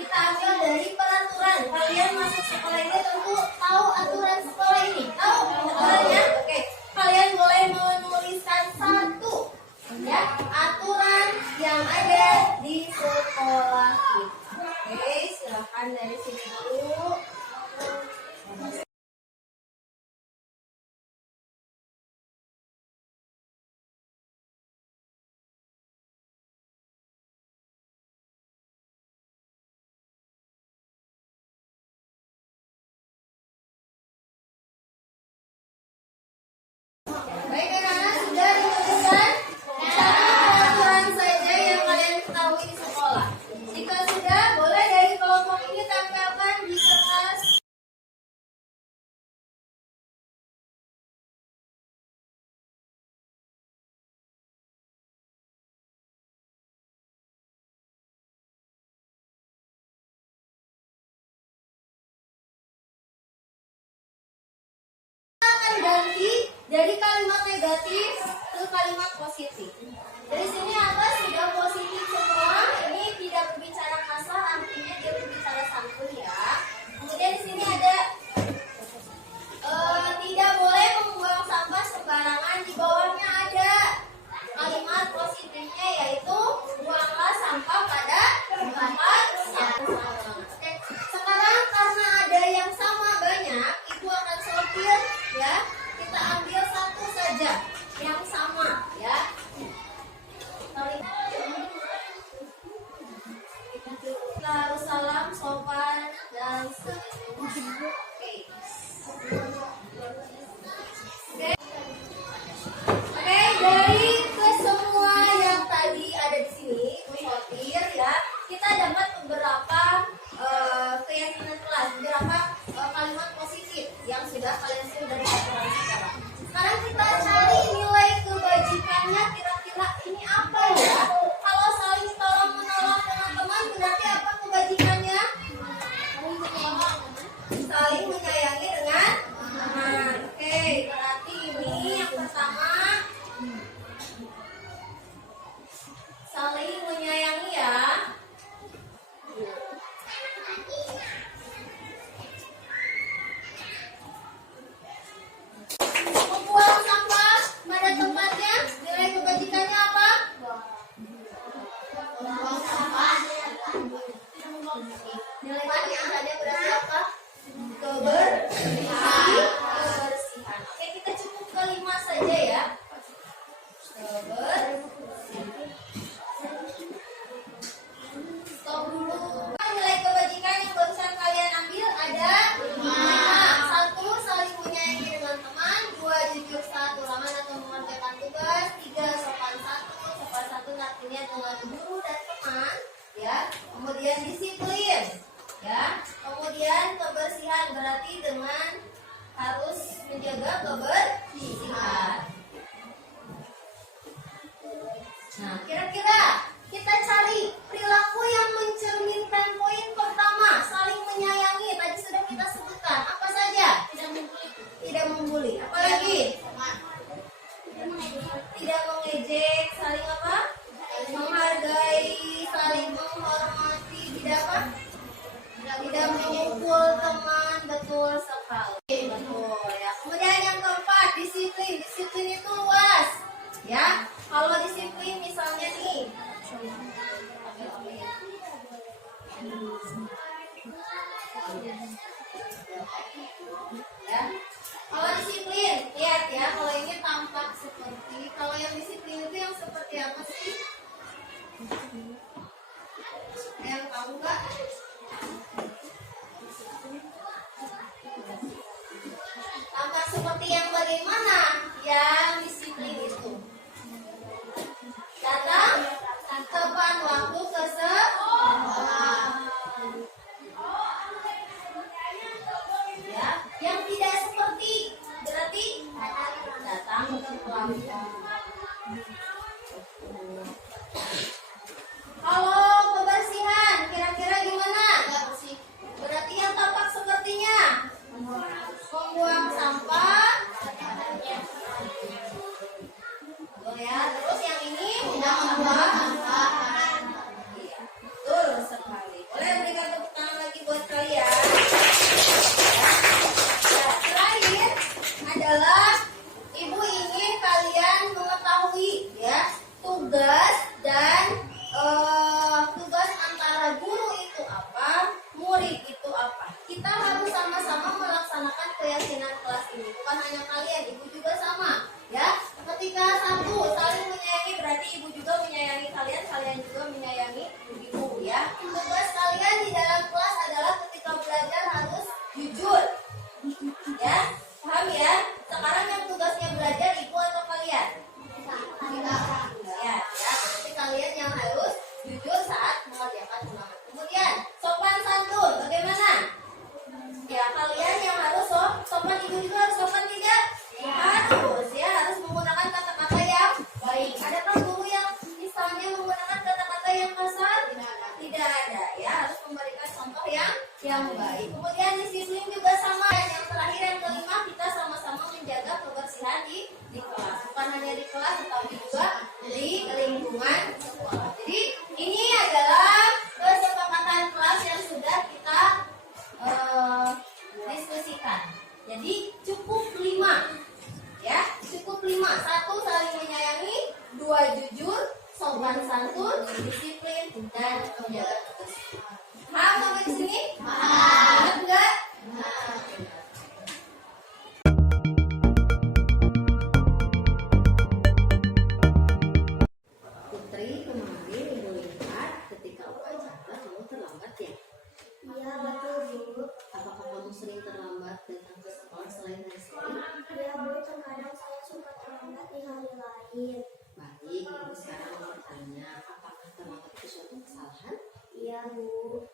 kita ambil dari peraturan. Kalian masuk sekolah ini tentu tahu aturan sekolah ini. Tahu aturannya? Oke, kalian boleh menuliskan satu ya aturan yang ada di sekolah kita. Oke, silakan dari sini dulu. Dari kalimat negatif ke kalimat positif. Dari sini apa sudah positif semua. Ini tidak berbicara kasar, artinya dia berbicara santun ya. Kemudian di sini ada tidak boleh membuang sampah sembarangan. Di bawahnya ada kalimat positifnya yaitu buanglah sampah pada tempat sampah. Oke. Sekarang karena ada yang sama banyak, ibu akan sortir ya. Kita ambil satu saja yang sama ya. Kita harus salam, sopan dan seterusnya. Oke. Oke, dari ke semua yang tadi ada di sini, Ibu sortir ya, kita dapat beberapa keyakinan kelas, beberapa kalimat positif yang sudah kalian sudah dapatkan sekarang. Sekarang kita cari nilai kebajikannya, kira-kira ini apa ya? Kalau saling tolong menolong teman-teman, berarti apa kebajikannya? Saling menyayangi dengan teman. Oke, berarti ini yang pertama saling menyayangi ya. Membuang sampah pada tempatnya, nilai kebajikannya apa? Membuang sampah. Nilai kebajikannya berarti apa? Kebersihan. Oke, kita cukup ke 5 saja ya. Stop dulu. Nilai kebajikan yang barusan kalian ambil ada 5. 1. Saling menyayangi dengan teman. 2. Jujur saat ulangan atau mengerjakan tugas. 3. Sopan santun. Sopan santun artinya dengan guru dan teman ya. Kemudian disiplin ya. Kemudian kebersihan berarti dengan harus menjaga kebersihan. Nah, kira-kira kita cari perilaku yang mencerminkan poin pertama, saling menyayangi. Tadi sudah kita sebutkan. Apa saja? Tidak membuli. Apalagi? Tidak mengejek. Saling apa? Menghargai, saling menghormati. Tidak apa? Tidak memukul teman. Betul sekali. Betul ya. Kemudian yang keempat, disiplin. Disiplin itu luas ya. Kalau disiplin misalnya nih, ya. Kalau disiplin, lihat ya. Kalau ini tampak seperti, kalau yang disiplin itu yang seperti apa sih? Yang tahu nggak? Tampak seperti yang bagaimana? Yang disiplin itu datang tepat waktu ke sekolah. Ya, yang tidak seperti berarti datang tepat. Kalau kebersihan, kira-kira gimana? Berarti yang tampak sepertinya membuang sampah. Oh ya, terus yang ini membuang sampah. Iya, betul sekali. Boleh berikan tepuk tangan lagi buat kalian. Nah, terakhir adalah ibu ingin kalian mengetahui ya tugas dan tugas antara guru itu apa, murid itu apa. Kita harus sama-sama melaksanakan keyakinan kelas ini. Bukan hanya kalian, ibu juga sama ya. Ketika satu saling menyayangi berarti ibu juga menyayangi kalian, kalian juga menyayangi ibu ya. Tugas kalian di dalam kelas adalah ketika belajar harus jujur ya. Paham ya? Sekarang yang tugasnya belajar ibu atau kalian? Ya, jadi kalian yang harus jujur saat mengerjakan ulangan. Kemudian sopan santun, bagaimana? Ya, kalian yang harus sopan, ibu juga harus sopan tidak? Harus ya, harus menggunakan kata-kata yang baik. Adakah guru yang misalnya menggunakan kata-kata yang kasar? Tidak ada ya, harus memberikan contoh yang baik. Kemudian disiplin juga sama. Yang terakhir yang kelima, kita sama-sama menjaga kebersihan di Dan menjaga tugas. Paham sampai di sini? Paham. Ingat enggak? Putri, kemarin Ibu lihat ketika upacara kamu terlambat ya? Iya betul Bu. Apakah kamu sering terlambat datang ke sekolah selain hari Senin? Iya Bu, terkadang saya suka terlambat di hari lain. Baik, Ibu sekarang mau bertanya, apakah terlambat itu suatu kesalahan? Iya Bu,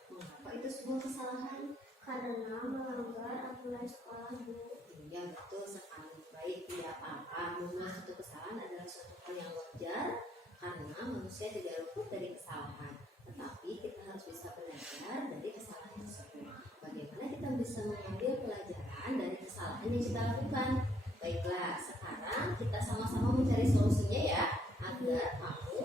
Mengapa itu sebuah kesalahan? karena melanggar aturan sekolah Bu. Iya betul sekali. Baik, tidak apa-apa. Membuat suatu kesalahan adalah suatu hal yang wajar karena manusia tidak luput dari kesalahan. Tetapi kita harus bisa belajar dari kesalahan tersebut. Bagaimana kita bisa mengambil pelajaran dari kesalahan yang kita lakukan? Baiklah, sekarang kita sama-sama mencari solusinya ya, agar kamu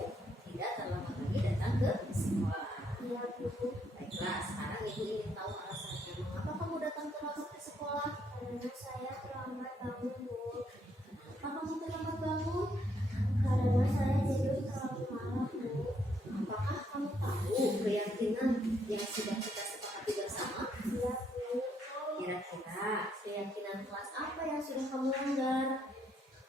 tidak terlambat lagi datang ke sekolah. Iya Bu, Baiklah, sekarang Ibu ingin tahu alasannya. Mengapa kamu datang terlambat ke sekolah? karena saya terlambat bangun Bu. Kenapa kamu terlambat bangun? Karena saya tidur terlalu malam Bu. Apakah kamu tahu keyakinan yang sudah kita sepakati bersama? Iya Bu, Kira-kira keyakinan kelas apa yang sudah kamu langgar?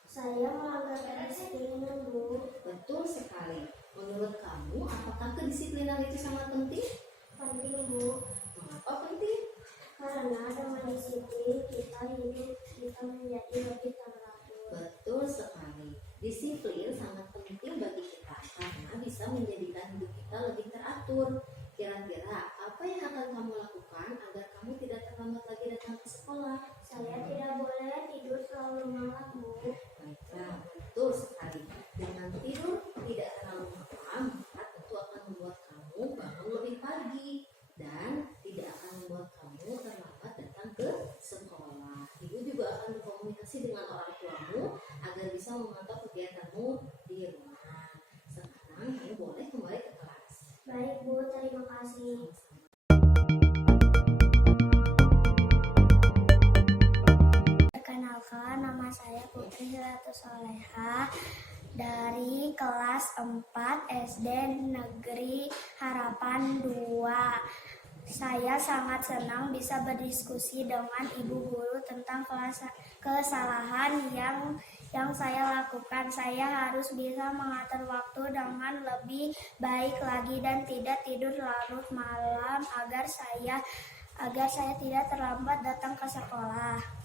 saya melanggar kedisiplinan Bu. Betul sekali. Menurut kamu, apakah kedisiplinan itu sangat penting? Penting Bu, Mengapa penting? karena dengan disiplin kita hidup kita menjadi lebih teratur. Betul sekali. Disiplin sangat penting bagi kita karena bisa menjadikan hidup kita lebih teratur. Kira-kira apa yang akan kamu lakukan agar kamu tidak terlambat lagi datang ke sekolah? Saya tidak boleh tidur terlalu malam Bu. Baiklah, betul sekali. Dengan tidur tidak terlalu malam, maka tentu akan membuat kamu bangun lebih pagi dan tidak akan membuat kamu terlambat datang ke sekolah. Ibu juga akan berkomunikasi dengan orang tuamu agar bisa memantau kegiatanmu di rumah. Sekarang kamu boleh kembali ke kelas. Baik Bu, terima kasih. Perkenalkan, nama saya Putri Hilatu Soleha dari kelas 4 SD Negeri Harapan 2. Saya sangat senang bisa berdiskusi dengan Ibu Guru tentang kesalahan yang saya lakukan. Saya harus bisa mengatur waktu dengan lebih baik lagi dan tidak tidur larut malam agar saya tidak terlambat datang ke sekolah.